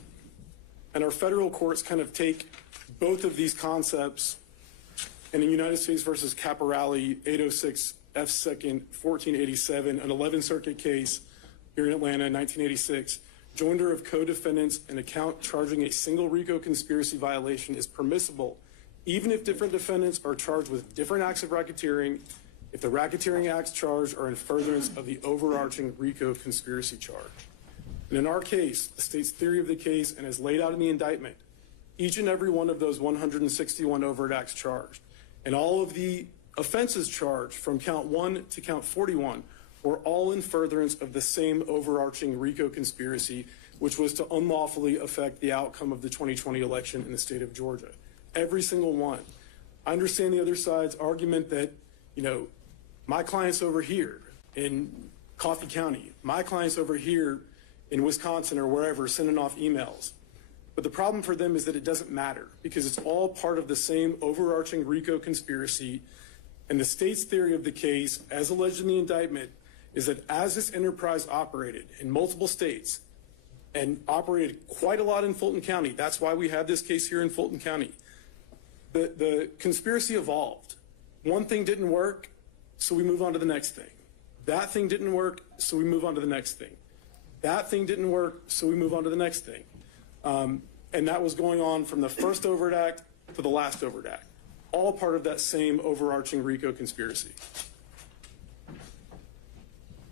And our federal courts kind of take both of these concepts, and in United States versus Caporale, 806 F. 2nd, 1487, an 11th Circuit case here in Atlanta, 1986, joinder of co-defendants in a count charging a single RICO conspiracy violation is permissible, even if different defendants are charged with different acts of racketeering, if the racketeering acts charged are in furtherance of the overarching RICO conspiracy charge. And in our case, the state's theory of the case, and as laid out in the indictment, each and every one of those 161 overt acts charged, and all of the offenses charged from count 1 to count 41 were all in furtherance of the same overarching RICO conspiracy, which was to unlawfully affect the outcome of the 2020 election in the state of Georgia. Every single one. I understand the other side's argument that, my clients over here in Coffee County, my clients over here in Wisconsin or wherever sending off emails. But the problem for them is that it doesn't matter because it's all part of the same overarching RICO conspiracy. And the state's theory of the case, as alleged in the indictment, is that as this enterprise operated in multiple states and operated quite a lot in Fulton County, that's why we have this case here in Fulton County, the conspiracy evolved. One thing didn't work, so we move on to the next thing. That thing didn't work, so we move on to the next thing. That thing didn't work, so we move on to the next thing. And that was going on from the first overt act to the last overt act, all part of that same overarching RICO conspiracy.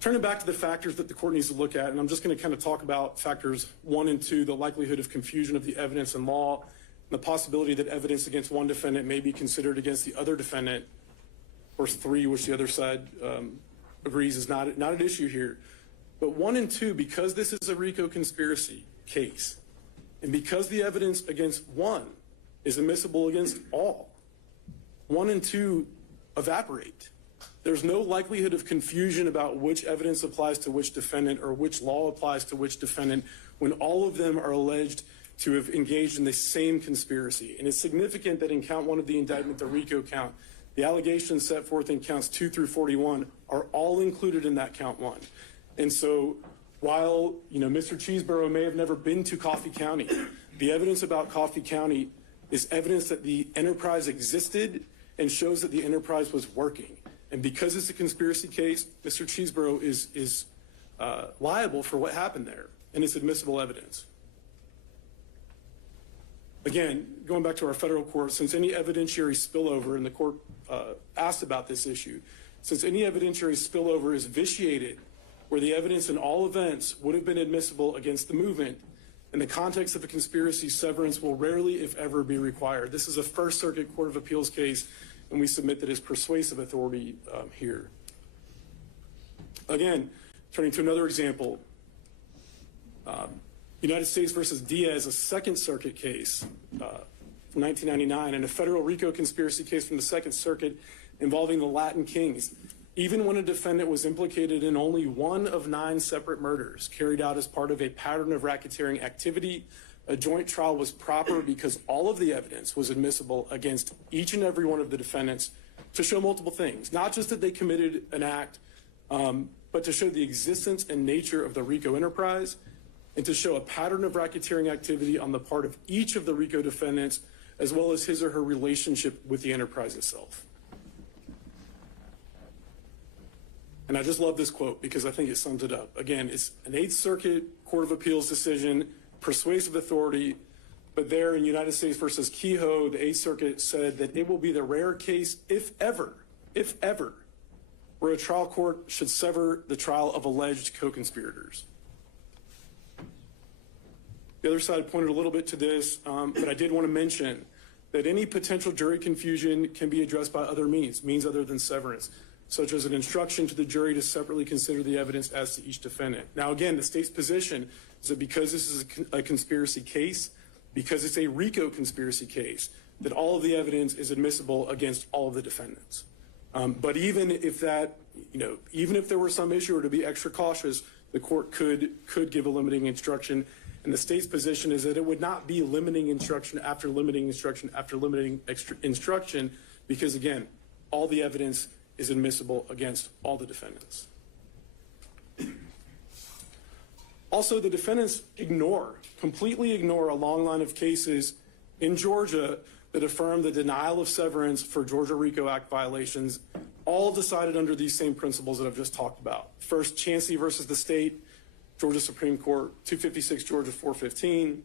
Turning back to the factors that the court needs to look at, and I'm just going to kind of talk about factors 1 and 2, the likelihood of confusion of the evidence in law, and the possibility that evidence against one defendant may be considered against the other defendant, or 3, which the other side agrees is not an issue here. But 1 and 2, because this is a RICO conspiracy case, and because the evidence against one is admissible against all, 1 and 2 evaporate. There's no likelihood of confusion about which evidence applies to which defendant or which law applies to which defendant when all of them are alleged to have engaged in the same conspiracy. And it's significant that in count 1 of the indictment, the RICO count, the allegations set forth in counts 2 through 41 are all included in that count 1. And so while, Mr. Cheeseborough may have never been to Coffee County, the evidence about Coffee County is evidence that the enterprise existed and shows that the enterprise was working. And because it's a conspiracy case, Mr. Cheeseborough is liable for what happened there, and it's admissible evidence. Again, going back to our federal court, since any evidentiary spillover, and the court asked about this issue, since any evidentiary spillover is vitiated where the evidence in all events would have been admissible against the movement, in the context of a conspiracy, severance will rarely, if ever, be required. This is a First Circuit Court of Appeals case, and we submit that as persuasive authority here. Again, turning to another example, United States versus Diaz, a Second Circuit case from 1999, and a federal RICO conspiracy case from the Second Circuit involving the Latin Kings. Even when a defendant was implicated in only 1 of 9 separate murders carried out as part of a pattern of racketeering activity, a joint trial was proper because all of the evidence was admissible against each and every one of the defendants to show multiple things, not just that they committed an act, but to show the existence and nature of the RICO enterprise and to show a pattern of racketeering activity on the part of each of the RICO defendants, as well as his or her relationship with the enterprise itself. And I just love this quote because I think it sums it up. Again, it's an 8th Circuit Court of Appeals decision, persuasive authority, but there in United States versus Kehoe, the 8th Circuit said that it will be the rare case, if ever, where a trial court should sever the trial of alleged co-conspirators. The other side pointed a little bit to this, but I did want to mention that any potential jury confusion can be addressed by other means other than severance, such as an instruction to the jury to separately consider the evidence as to each defendant. Now, again, the state's position is that because this is a conspiracy case, because it's a RICO conspiracy case, that all of the evidence is admissible against all of the defendants. But even if that, even if there were some issue or to be extra cautious, the court could give a limiting instruction. And the state's position is that it would not be limiting instruction after limiting instruction after limiting instruction, because again, all the evidence is admissible against all the defendants. Also, the defendants completely ignore a long line of cases in Georgia that affirm the denial of severance for Georgia RICO Act violations, all decided under these same principles that I've just talked about. First, Chancey versus the state, Georgia Supreme Court, 256 Georgia 415,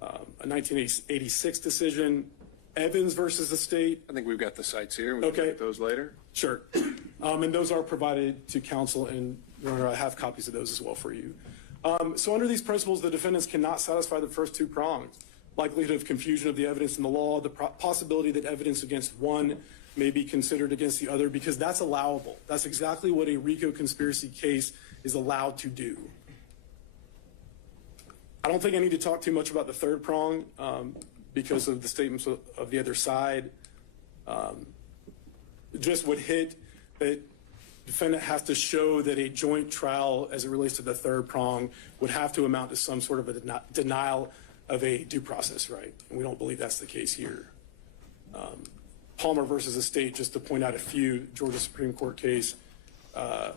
a 1986 decision, Evans versus the state. I think we've got the sites here. We can Okay. get those later. Sure. And those are provided to counsel, and Your Honor, I have copies of those as well for you. So under these principles, the defendants cannot satisfy the first 2 prongs: likelihood of confusion of the evidence in the law, the possibility that evidence against one may be considered against the other, because that's allowable. That's exactly what a RICO conspiracy case is allowed to do. I don't think I need to talk too much about the third prong because of the statements of the other side. Just would hit that defendant has to show that a joint trial as it relates to the third prong would have to amount to some sort of a denial of a due process right. And we don't believe that's the case here. Palmer versus Estate, just to point out a few, Georgia Supreme Court case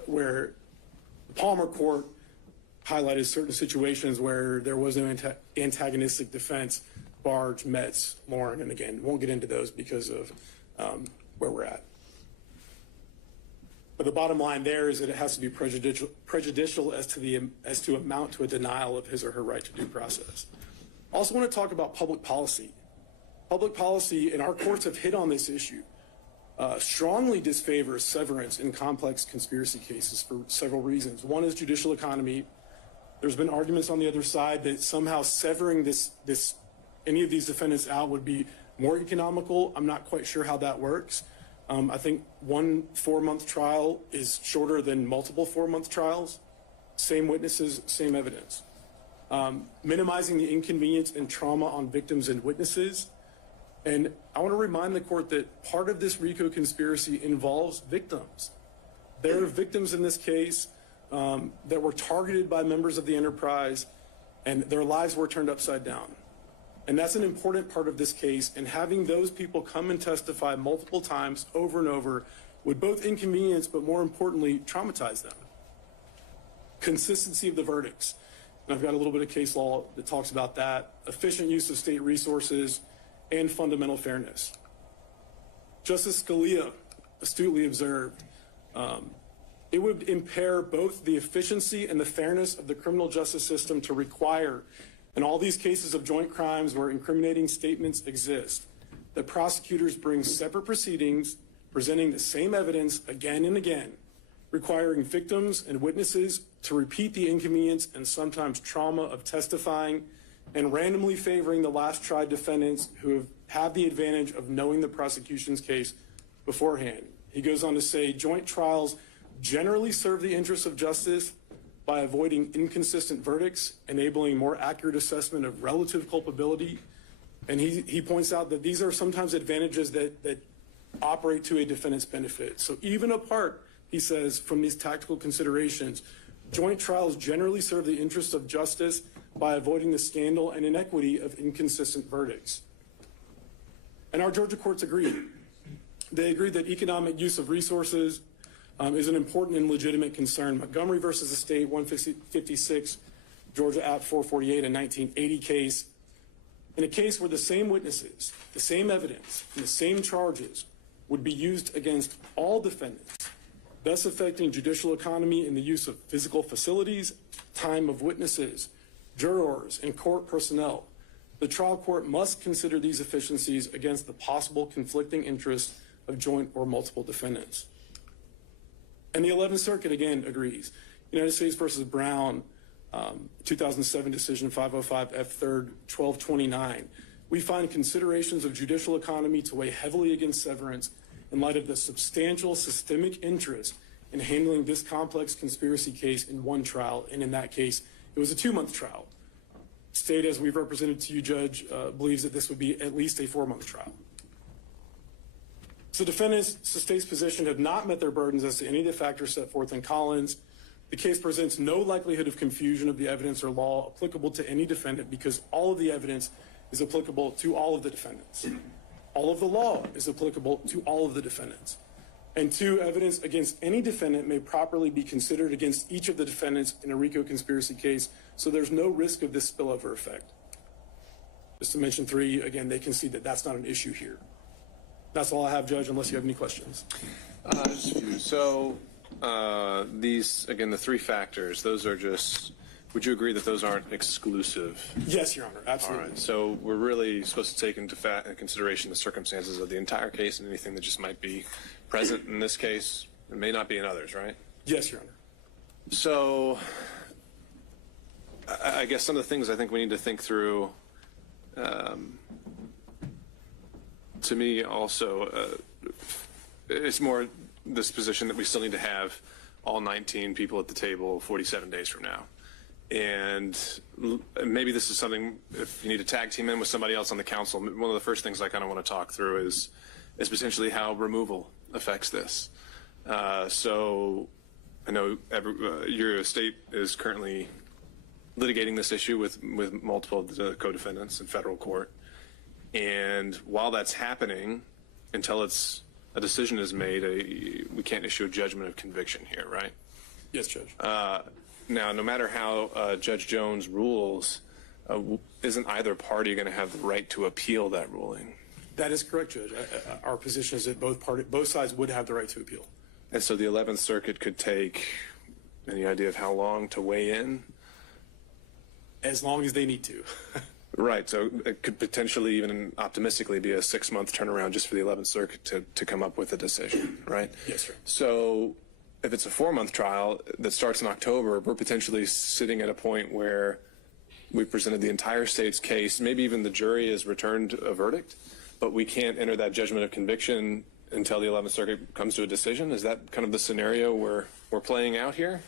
where the Palmer court highlighted certain situations where there was no antagonistic defense, Barge, Metz, Lauren, and again, won't get into those because of where we're at. But the bottom line there is that it has to be prejudicial as to amount to a denial of his or her right to due process. Also want to talk about public policy. Public policy, and our courts have hit on this issue, strongly disfavors severance in complex conspiracy cases for several reasons. One is judicial economy. There's been arguments on the other side that somehow severing any of these defendants out would be more economical. I'm not quite sure how that works. I think one 4-month trial is shorter than multiple 4-month trials. Same witnesses, same evidence. Minimizing the inconvenience and trauma on victims and witnesses. And I want to remind the court that part of this RICO conspiracy involves victims. There are victims in this case that were targeted by members of the enterprise, and their lives were turned upside down. And that's an important part of this case, and having those people come and testify multiple times over and over would both inconvenience, but more importantly, traumatize them. Consistency of the verdicts. And I've got a little bit of case law that talks about that. Efficient use of state resources and fundamental fairness. Justice Scalia astutely observed, it would impair both the efficiency and the fairness of the criminal justice system to require, in all these cases of joint crimes where incriminating statements exist, that prosecutors bring separate proceedings presenting the same evidence again and again, requiring victims and witnesses to repeat the inconvenience and sometimes trauma of testifying, and randomly favoring the last tried defendants who have the advantage of knowing the prosecution's case beforehand. He goes on to say, joint trials generally serve the interests of justice by avoiding inconsistent verdicts, enabling more accurate assessment of relative culpability. And he points out that these are sometimes advantages that operate to a defendant's benefit. So even apart, he says, from these tactical considerations, joint trials generally serve the interests of justice by avoiding the scandal and inequity of inconsistent verdicts. And our Georgia courts agree. They agree that economic use of resources is an important and legitimate concern. Montgomery versus the state, 156, Georgia App 448, a 1980 case. In a case where the same witnesses, the same evidence, and the same charges would be used against all defendants, thus affecting judicial economy in the use of physical facilities, time of witnesses, jurors, and court personnel. The trial court must consider these efficiencies against the possible conflicting interests of joint or multiple defendants. And the 11th Circuit, again, agrees. United States versus Brown, 2007 decision 505 F 3rd 1229. We find considerations of judicial economy to weigh heavily against severance in light of the substantial systemic interest in handling this complex conspiracy case in one trial. And in that case, it was a 2-month trial. State, as we've represented to you, Judge, believes that this would be at least a 4-month trial. So defendants, the state's position, have not met their burdens as to any of the factors set forth in Collins. The case presents no likelihood of confusion of the evidence or law applicable to any defendant because all of the evidence is applicable to all of the defendants. All of the law is applicable to all of the defendants. And 2, evidence against any defendant may properly be considered against each of the defendants in a RICO conspiracy case, so there's no risk of this spillover effect. Just to mention 3, again, they concede that that's not an issue here. That's all I have, Judge, unless you have any questions. Just a few. So these, again, the 3 factors, those are just, would you agree that those aren't exclusive? Yes, Your Honor, absolutely. All right. So we're really supposed to take into consideration the circumstances of the entire case and anything that just might be present in this case and may not be in others, right? Yes, Your Honor. So I guess some of the things I think we need to think through, to me also, it's more this position that we still need to have all 19 people at the table 47 days from now. And maybe this is something, if you need to tag team in with somebody else on the council, one of the first things I kind of want to talk through is potentially how removal affects this. So I know your state is currently litigating this issue with multiple of the co-defendants in federal court. And while that's happening, until a decision is made, we can't issue a judgment of conviction here, right? Yes, Judge. Now, no matter how Judge Jones rules, isn't either party going to have the right to appeal that ruling? That is correct, Judge. Our position is that both sides would have the right to appeal. And so the 11th Circuit could take any idea of how long to weigh in? As long as they need to. Right. So it could potentially, even optimistically, be a 6-month turnaround just for the 11th Circuit to come up with a decision, right? Yes, sir. So if it's a 4-month trial that starts in October, we're potentially sitting at a point where we've presented the entire state's case, maybe even the jury has returned a verdict, but we can't enter that judgment of conviction until the 11th Circuit comes to a decision. Is that kind of the scenario we're playing out here?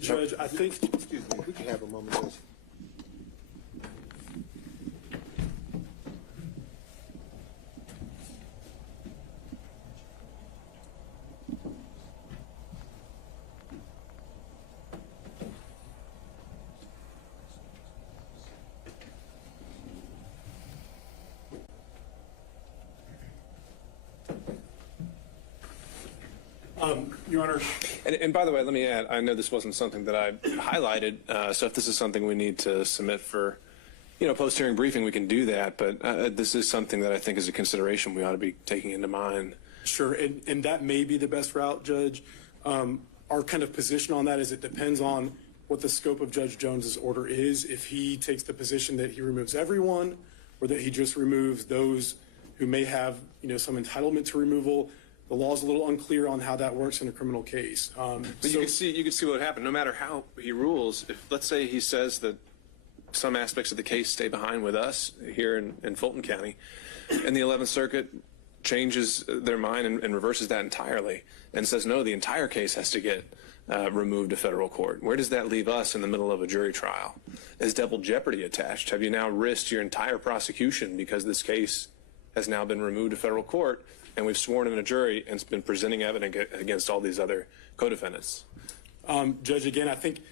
Judge, I think... Excuse me, we can have a moment, Judge. Your Honor. And by the way, let me add, I know this wasn't something that I highlighted, so if this is something we need to submit for, post-hearing briefing, we can do that, but this is something that I think is a consideration we ought to be taking into mind. Sure, and that may be the best route, Judge. Our kind of position on that is it depends on what the scope of Judge Jones's order is. If he takes the position that he removes everyone, or that he just removes those who may have, some entitlement to removal, the law is a little unclear on how that works in a criminal case. But you can see what would happen. No matter how he rules, if let's say he says that some aspects of the case stay behind with us here in Fulton County, and the 11th Circuit changes their mind and reverses that entirely and says, no, the entire case has to get removed to federal court. Where does that leave us in the middle of a jury trial? Is double jeopardy attached? Have you now risked your entire prosecution because this case has now been removed to federal court and we've sworn in a jury and it's been presenting evidence against all these other co-defendants? Judge, again, I think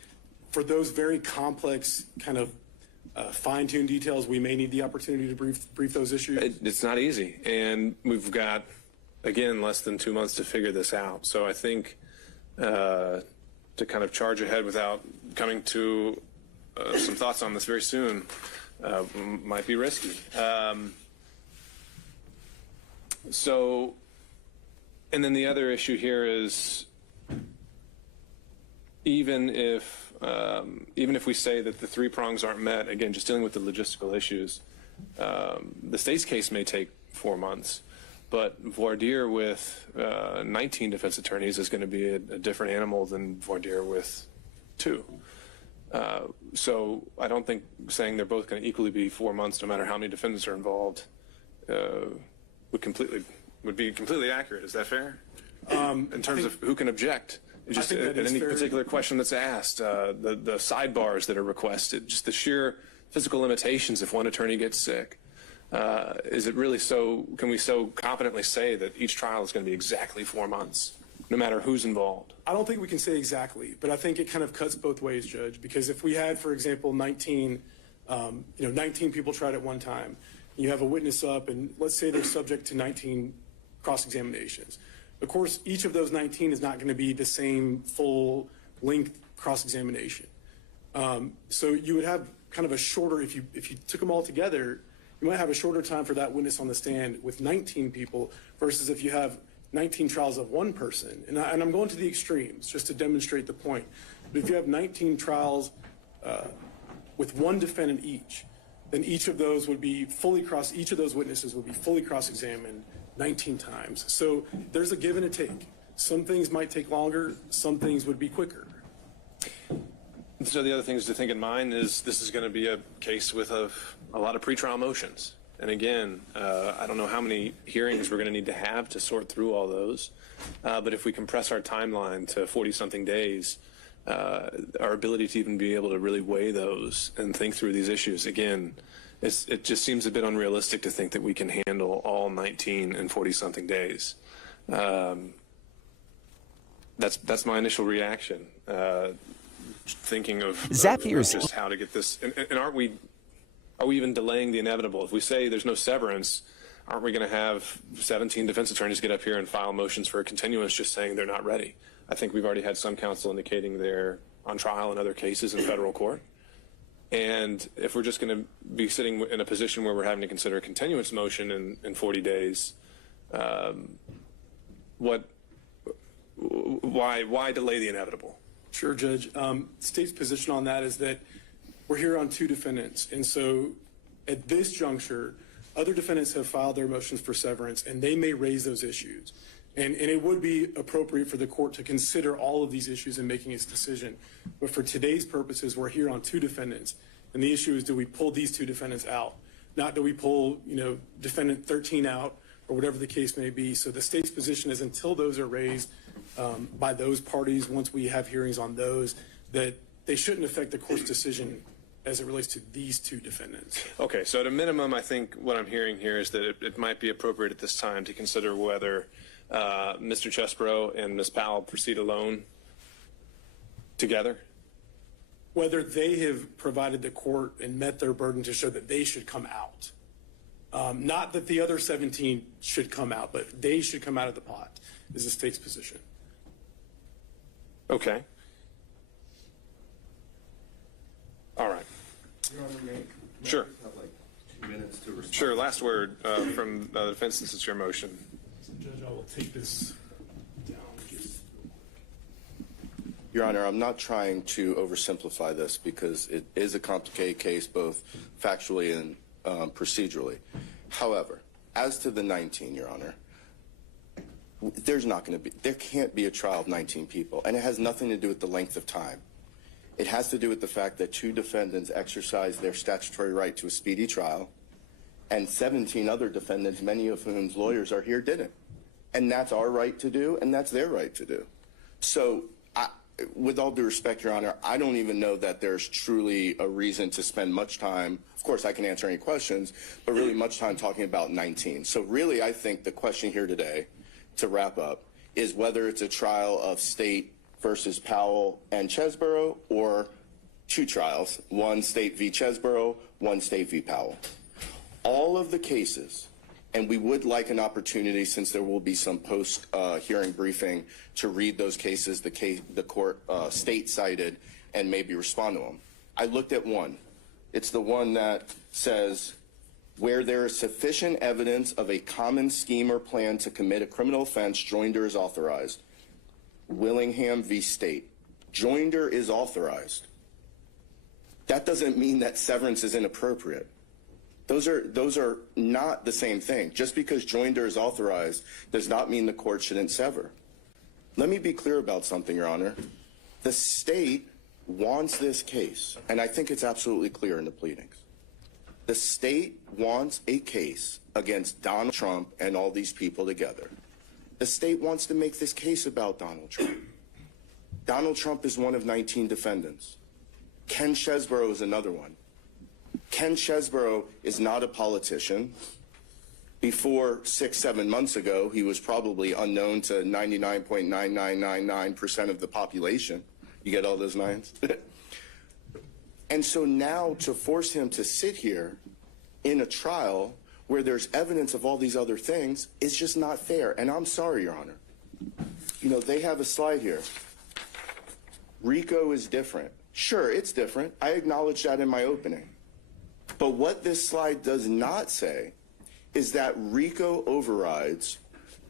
for those very complex kind of fine-tuned details, we may need the opportunity to brief those issues. It's not easy, and we've got, again, less than 2 months to figure this out. So I think to kind of charge ahead without coming to some thoughts on this very soon might be risky. So, and then the other issue here is even if we say that the 3 prongs aren't met, again, just dealing with the logistical issues, the state's case may take 4 months, but voir dire with 19 defense attorneys is going to be a different animal than voir dire with 2. So I don't think saying they're both going to equally be 4 months, no matter how many defendants are involved, would be completely accurate. Is that fair? In terms of who can object? Just at any particular question that's asked, the sidebars that are requested, just the sheer physical limitations if one attorney gets sick. Is it really so, can we so confidently say that each trial is going to be exactly 4 months, no matter who's involved? I don't think we can say exactly, but I think it kind of cuts both ways, Judge, because if we had, for example, 19 people tried at one time, you have a witness up, and let's say they're subject to 19 cross-examinations. Of course, each of those 19 is not going to be the same full-length cross-examination. So you would have kind of a shorter, if you took them all together, you might have a shorter time for that witness on the stand with 19 people versus if you have 19 trials of one person. And I'm going to the extremes just to demonstrate the point. But if you have 19 trials with one defendant each, then each of those witnesses would be fully cross-examined 19 times. So there's a give and a take. Some things might take longer, some things would be quicker. So the other things to think in mind is this is going to be a case with a lot of pretrial motions. And again, I don't know how many hearings we're going to need to have to sort through all those. But if we compress our timeline to 40-something days, our ability to even be able to really weigh those and think through these issues, again, it just seems a bit unrealistic to think that we can handle all 19 in 40-something days. That's my initial reaction. Thinking of just how to get this, and are we even delaying the inevitable? If we say there's no severance, aren't we going to have 17 defense attorneys get up here and file motions for a continuance just saying they're not ready? I think we've already had some counsel indicating they're on trial in other cases in federal court. And if we're just going to be sitting in a position where we're having to consider a continuance motion in 40 days, why delay the inevitable? Sure, Judge. State's position on that is that we're here on 2 defendants. And so at this juncture, other defendants have filed their motions for severance, and they may raise those issues. And it would be appropriate for the court to consider all of these issues in making its decision. But for today's purposes, we're here on 2 defendants. And the issue is, do we pull these 2 defendants out? Not do we pull, defendant 13 out or whatever the case may be. So the state's position is until those are raised by those parties, once we have hearings on those, that they shouldn't affect the court's decision as it relates to these 2 defendants. Okay, so at a minimum, I think what I'm hearing here is that it might be appropriate at this time to consider whether Mr. Chesbrough and Ms. Powell proceed alone together. Whether they have provided the court and met their burden to show that they should come out. Not that the other 17 should come out, but they should come out of the pot, is the state's position. Okay. All right. Your Honor, may Sure. I have like 2 minutes to respond? Sure. Last word from the defense, since it's your motion. Judge, I will take this down. Your Honor, I'm not trying to oversimplify this because it is a complicated case, both factually and procedurally. However, as to the 19, Your Honor, there can't be a trial of 19 people, and it has nothing to do with the length of time. It has to do with the fact that 2 defendants exercised their statutory right to a speedy trial, and 17 other defendants, many of whom's lawyers are here, didn't. And that's our right to do, and that's their right to do. So, with all due respect, Your Honor, I don't even know that there's truly a reason to spend much time. Of course, I can answer any questions, but really much time talking about 19. So really, I think the question here today, to wrap up, is whether it's a trial of State versus Powell and Chesbrough, or 2 trials, one State v. Chesbrough, one State v. Powell. All of the cases, and we would like an opportunity, since there will be some post-hearing briefing, to read those cases the court State cited and maybe respond to them. I looked at one. It's the one that says, where there is sufficient evidence of a common scheme or plan to commit a criminal offense, joinder is authorized. Willingham v. State. Joinder is authorized. That doesn't mean that severance is inappropriate. Those are not the same thing. Just because joinder is authorized does not mean the court shouldn't sever. Let me be clear about something, Your Honor. The state wants this case, and I think it's absolutely clear in the pleadings. The state wants a case against Donald Trump and all these people together. The state wants to make this case about Donald Trump. Donald Trump is one of 19 defendants. Ken Chesbrough is another one. Ken Chesbrough is not a politician. Before 6-7 months ago, he was probably unknown to 99.9999% of the population. You get all those nines? And so now to force him to sit here in a trial where there's evidence of all these other things is just not fair. And I'm sorry, Your Honor. They have a slide here. RICO is different. Sure, it's different. I acknowledge that in my opening. But what this slide does not say is that RICO overrides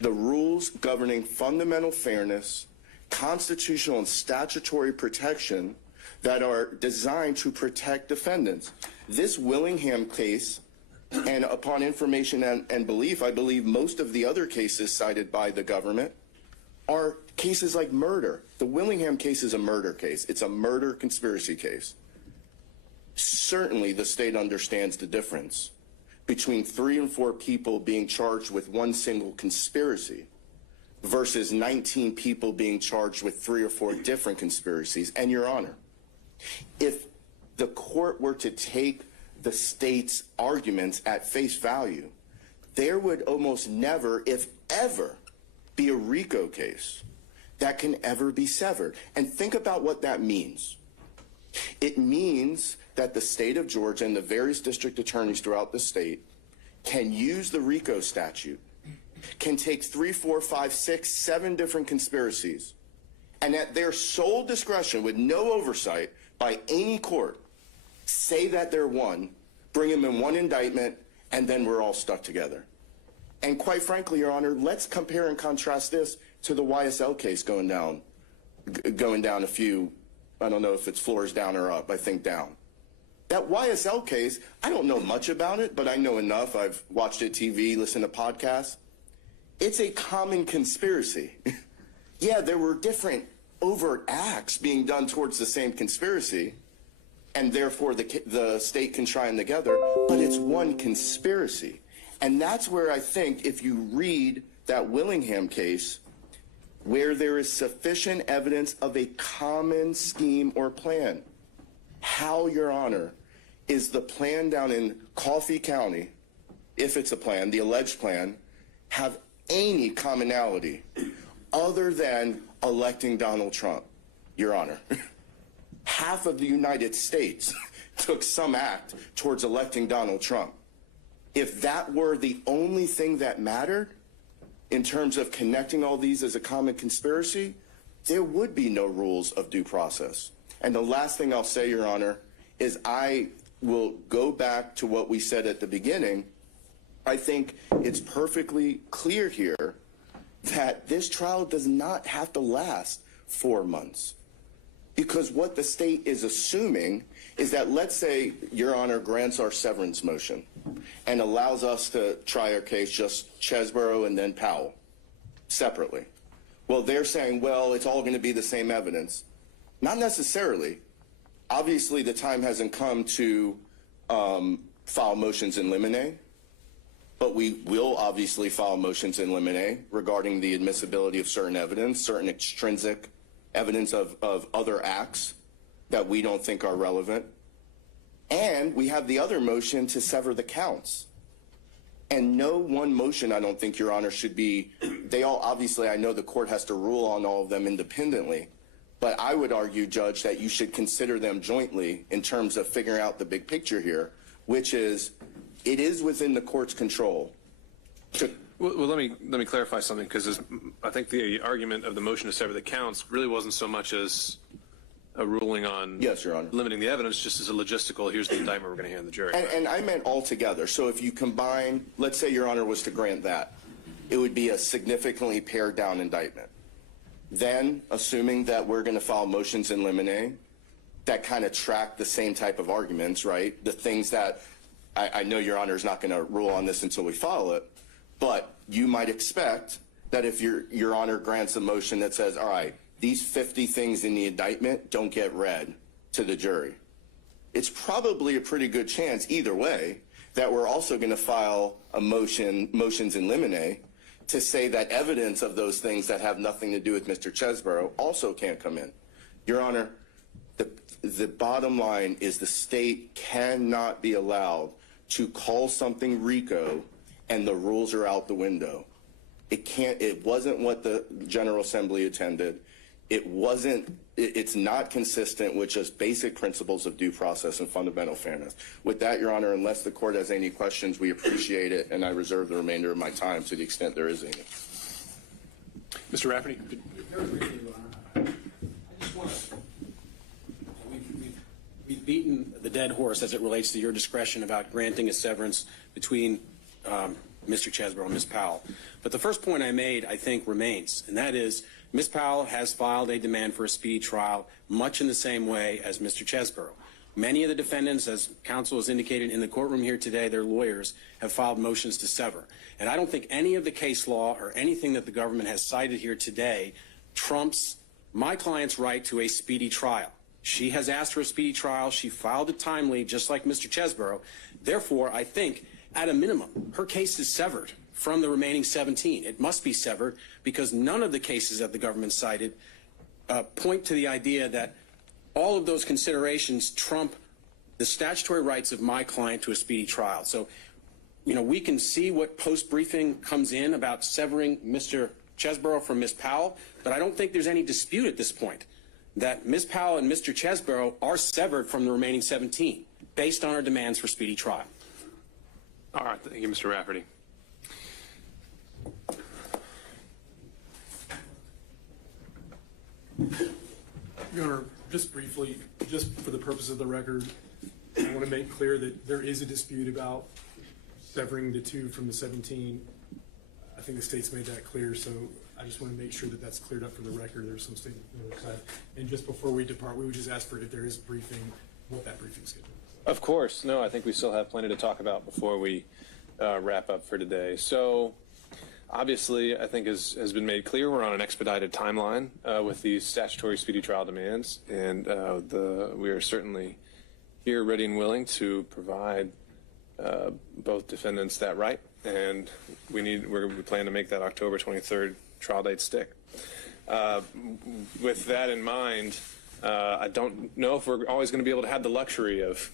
the rules governing fundamental fairness, constitutional and statutory protection that are designed to protect defendants. This Willingham case, and upon information and belief, I believe most of the other cases cited by the government are cases like murder. The Willingham case is a murder case. It's a murder conspiracy case. Certainly the state understands the difference between 3 and 4 people being charged with one single conspiracy versus 19 people being charged with 3 or 4 different conspiracies. And Your Honor, if the court were to take the state's arguments at face value, there would almost never, if ever, be a RICO case that can ever be severed. And think about what that means. It means that the state of Georgia and the various district attorneys throughout the state can use the RICO statute, can take 3, 4, 5, 6, 7 different conspiracies, and at their sole discretion, with no oversight by any court, say that they're one, bring them in one indictment, and then we're all stuck together. And quite frankly, Your Honor, let's compare and contrast this to the YSL case going down a few, I don't know if it's floors down or up, I think down. That YSL case, I don't know much about it, but I know enough. I've watched it TV, listened to podcasts. It's a common conspiracy. Yeah, there were different overt acts being done towards the same conspiracy, and therefore the state can try them together, but it's one conspiracy. And that's where I think if you read that Willingham case, where there is sufficient evidence of a common scheme or plan, how, Your Honor, is the plan down in Coffee County, if it's a plan, the alleged plan, have any commonality other than electing Donald Trump, Your Honor? Half of the United States took some act towards electing Donald Trump. If that were the only thing that mattered in terms of connecting all these as a common conspiracy, there would be no rules of due process. And the last thing I'll say, Your Honor, is I will go back to what we said at the beginning. I think it's perfectly clear here that this trial does not have to last 4 months. Because what the state is assuming is that, let's say Your Honor grants our severance motion and allows us to try our case just Chesborough and then Powell separately. Well, they're saying, well, it's all going to be the same evidence. Not necessarily. Obviously, the time hasn't come to file motions in limine, but we will obviously file motions in limine regarding the admissibility of certain evidence, certain extrinsic evidence of other acts that we don't think are relevant. And we have the other motion to sever the counts. And no one motion, I don't think, Your Honor, should be, they all, obviously, I know the court has to rule on all of them independently, but I would argue, Judge, that you should consider them jointly in terms of figuring out the big picture here, which is, it is within the court's control to... Well, let me clarify something, because I think the argument of the motion to sever the counts really wasn't so much as a ruling on Yes, Your Honor. limiting the evidence, just as a logistical, here's the indictment we're going to hand the jury. And I meant all together. So if you combine, let's say Your Honor was to grant that, it would be a significantly pared down indictment. Then, assuming that we're going to file motions in limine that kind of track the same type of arguments, right? The things that I know Your Honor is not going to rule on this until we file it, but you might expect that if Your Honor grants a motion that says, all right, these 50 things in the indictment don't get read to the jury, it's probably a pretty good chance either way that we're also going to file a motions in limine to say that evidence of those things that have nothing to do with Mr. Chesborough also can't come in. Your Honor, the bottom line is the state cannot be allowed to call something RICO and the rules are out the window. It wasn't what the General Assembly intended. It's not consistent with just basic principles of due process and fundamental fairness. With that, Your Honor, unless the court has any questions, we appreciate it, and I reserve the remainder of my time to the extent there is any. Mr. Rafferty? Very briefly, Your Honor. I just want to... We've beaten the dead horse as it relates to your discretion about granting a severance between Mr. Chesborough and Ms. Powell. But the first point I made, I think, remains, and that is Ms. Powell has filed a demand for a speedy trial much in the same way as Mr. Chesborough. Many of the defendants, as counsel has indicated in the courtroom here today, their lawyers have filed motions to sever. And I don't think any of the case law or anything that the government has cited here today trumps my client's right to a speedy trial. She has asked for a speedy trial. She filed it timely, just like Mr. Chesborough. Therefore, I think at a minimum, her case is severed from the remaining 17. It must be severed because none of the cases that the government cited point to the idea that all of those considerations trump the statutory rights of my client to a speedy trial. So, you know, we can see what post-briefing comes in about severing Mr. Chesborough from Ms. Powell, but I don't think there's any dispute at this point that Ms. Powell and Mr. Chesborough are severed from the remaining 17 based on our demands for speedy trial. All right, thank you, Mr. Rafferty. Your Honor, just briefly, just for the purpose of the record, I want to make clear that there is a dispute about severing the 2 from the 17. I think the state's made that clear, so I just want to make sure that that's cleared up for the record. There's some statement on the other side. And just before we depart, we would just ask for if there is briefing, what that briefing schedule is. Of course. No, I think we still have plenty to talk about before we wrap up for today. So, obviously, I think as has been made clear, we're on an expedited timeline with these statutory speedy trial demands, and we are certainly here ready and willing to provide both defendants that right, and we plan to make that October 23rd trial date stick. With that in mind, I don't know if we're always going to be able to have the luxury of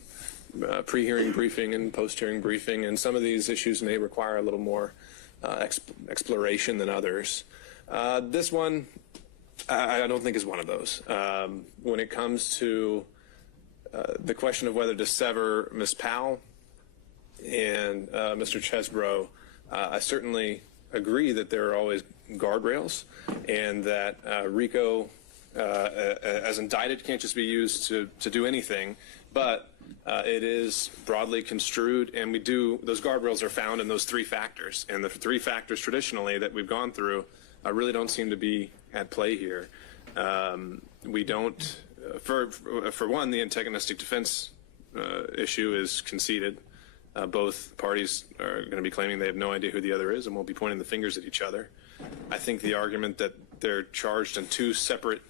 pre-hearing briefing and post-hearing briefing, and some of these issues may require a little more exploration than others. This one, I don't think is one of those. When it comes to the question of whether to sever Ms. Powell and Mr. Chesborough, I certainly agree that there are always guardrails, and that RICO, as indicted, can't just be used to do anything, but it is broadly construed, and those guardrails are found in those 3 factors. And the 3 factors traditionally that we've gone through really don't seem to be at play here. We don't, for one, the antagonistic defense issue is conceded. Both parties are going to be claiming they have no idea who the other is and won't be pointing the fingers at each other. I think the argument that they're charged in 2 separate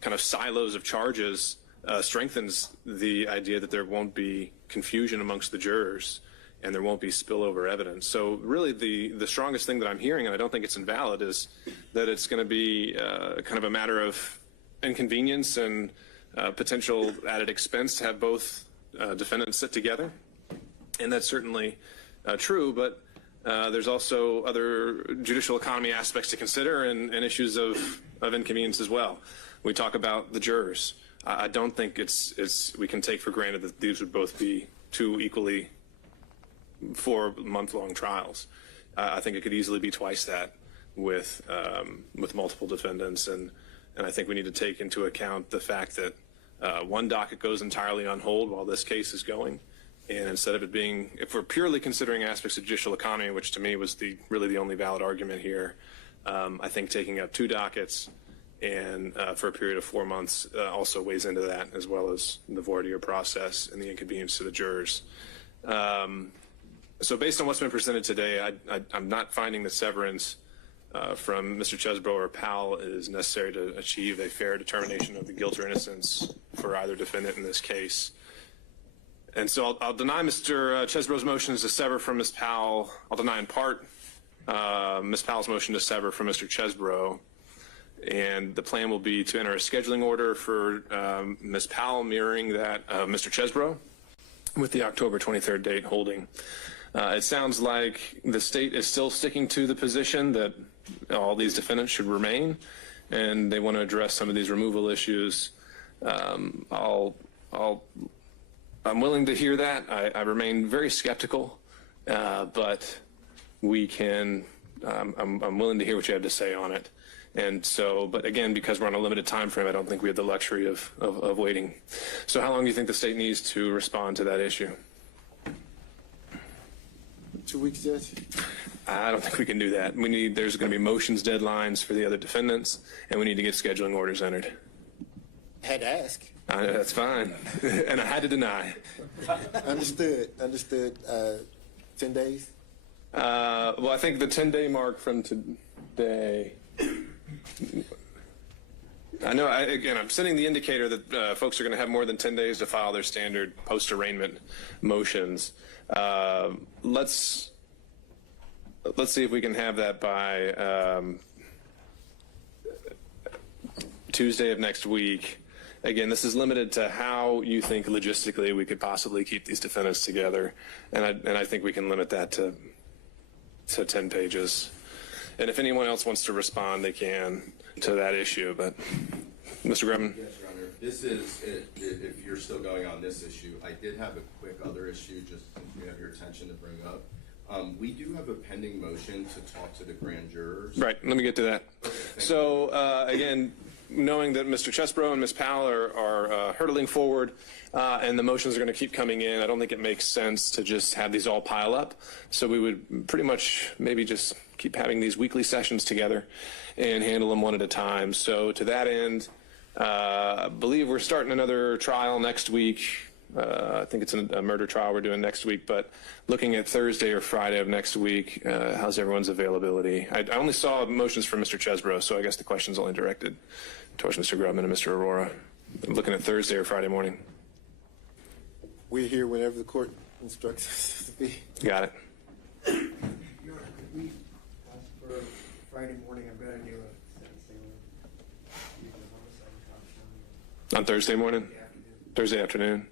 kind of silos of charges strengthens the idea that there won't be confusion amongst the jurors and there won't be spillover evidence. So really the strongest thing that I'm hearing, and I don't think it's invalid, is that it's going to be kind of a matter of inconvenience and potential added expense to have both defendants sit together. And that's certainly true, but there's also other judicial economy aspects to consider and issues of inconvenience as well. We talk about the jurors. I don't think we can take for granted that these would both be 2 equally 4-month-long trials. I think it could easily be twice that with multiple defendants, and I think we need to take into account the fact that one docket goes entirely on hold while this case is going. And instead of it being, if we're purely considering aspects of judicial economy, which to me was really the only valid argument here, I think taking up 2 dockets and for a period of 4 months also weighs into that, as well as the voir dire process and the inconvenience to the jurors. So based on what's been presented today, I'm not finding the severance from Mr. Chesborough or Powell is necessary to achieve a fair determination of the guilt or innocence for either defendant in this case. And so I'll deny Mr. Chesborough's motions to sever from Ms. Powell. I'll deny in part Ms. Powell's motion to sever from Mr. Chesborough. And the plan will be to enter a scheduling order for Ms. Powell mirroring that of Mr. Chesborough with the October 23rd date holding. It sounds like the state is still sticking to the position that all these defendants should remain, and they want to address some of these removal issues. I'm willing to hear that. I remain very skeptical, but we can. I'm willing to hear what you have to say on it. And so, but again, because we're on a limited time frame, I don't think we have the luxury of waiting. So how long do you think the state needs to respond to that issue? 2 weeks, Judge? I don't think we can do that. There's going to be motions deadlines for the other defendants, and we need to get scheduling orders entered. Had to ask. That's fine. And I had to deny. Understood. 10 days? Well, I think the 10-day mark from today, I know, again, I'm setting the indicator that folks are going to have more than 10 days to file their standard post-arraignment motions. Let's see if we can have that by Tuesday of next week. Again, this is limited to how you think logistically we could possibly keep these defendants together, and I think we can limit that to 10 pages. And if anyone else wants to respond, they can to that issue. But Mr. Grumman? Yes, Your Honor. This is, if you're still going on this issue, I did have a quick other issue just since we have your attention to bring up. We do have a pending motion to talk to the grand jurors. Right, let me get to that. So, again, knowing that Mr. Chesbro and Ms. Powell are hurtling forward and the motions are going to keep coming in, I don't think it makes sense to just have these all pile up. So we would pretty much maybe just keep having these weekly sessions together and handle them one at a time. So to that end, I believe we're starting another trial next week. I think it's a murder trial we're doing next week, but looking at Thursday or Friday of next week, how's everyone's availability? I only saw motions from Mr. Chesbro, so I guess the question's only directed towards Mr. Grubman and Mr. Aurora. I'm looking at Thursday or Friday morning. We're here whenever the court instructs us to be. Got it. Your Honor, could we ask for Friday morning? I've got to do a sentencing On Thursday morning? afternoon. Thursday afternoon?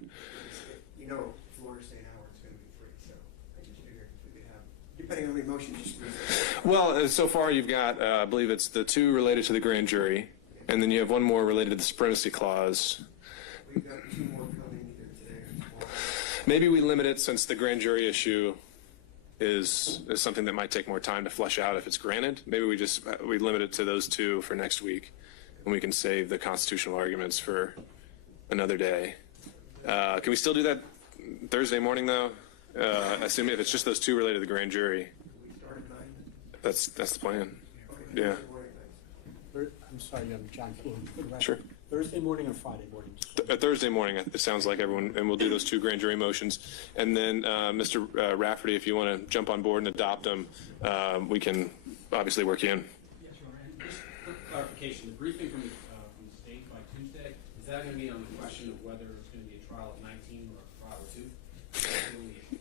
You know, Florida State hour is going to be free, so I just figured we could have, depending on the motions, just Well, so far you've got, I believe it's the two related to the grand jury, and then you have one more related to the supremacy clause. we've got two more coming either today or tomorrow. Maybe we limit it, since the grand jury issue is something that might take more time to flesh out if it's granted. Maybe we limit it to those two for next week, and we can save the constitutional arguments for another day. Can we still do that Thursday morning, though? Assuming if it's just those two related to the grand jury. We start at 9. That's the plan. Okay, Yeah. Thursday morning, thanks. I'm sorry, I'm John Fulton. For the record. Sure. Thursday morning or Friday morning? Thursday morning, it sounds like everyone, and we'll do those two grand jury motions. And then, Mr. Rafferty, if you want to jump on board and adopt them, we can obviously work you in. Yes, Your Honor. And just quick clarification, the briefing from the state by Tuesday, is that going to be on the question of whether it's going to be a trial of 19 or a trial of 2?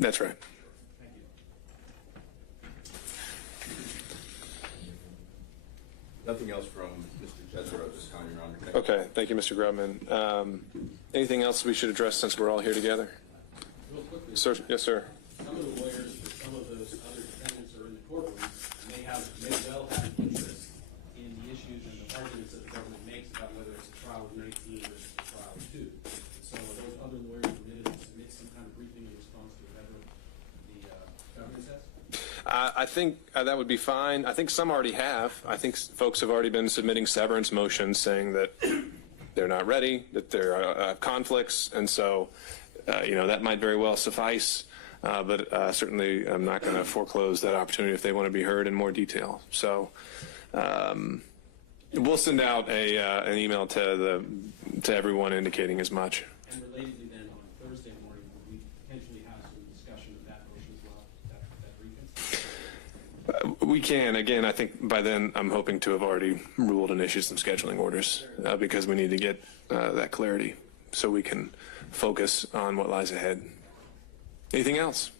That's right. Thank you. Nothing else from Mr. Chesbro at this time, Your Honor. Thank you. Okay, thank you, Mr. Grubman. Anything else we should address since we're all here together? Real quickly, Sir, yes, sir. some of the lawyers for some of those other defendants are in the courtroom may well have interest in the issues and the arguments that the government makes about whether it's a trial of 19 or it's a trial of 2. So are those other lawyers permitted to submit some kind of briefing in response to whatever the government says? I think that would be fine. I think some already have. I think folks have already been submitting severance motions saying that they're not ready, that there are conflicts, and so, that might very well suffice. But certainly I'm not going to foreclose that opportunity if they want to be heard in more detail. So we'll send out an email to everyone indicating as much. And relatedly then, on Thursday morning, would we potentially have some discussion of that motion as well, that briefing? We can. Again, I think by then I'm hoping to have already ruled and issued some scheduling orders because we need to get that clarity so we can focus on what lies ahead. Anything else?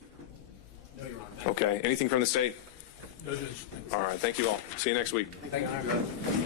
No, Your Honor. Okay. Anything from the state? All right. Thank you all. See you next week. Thank you.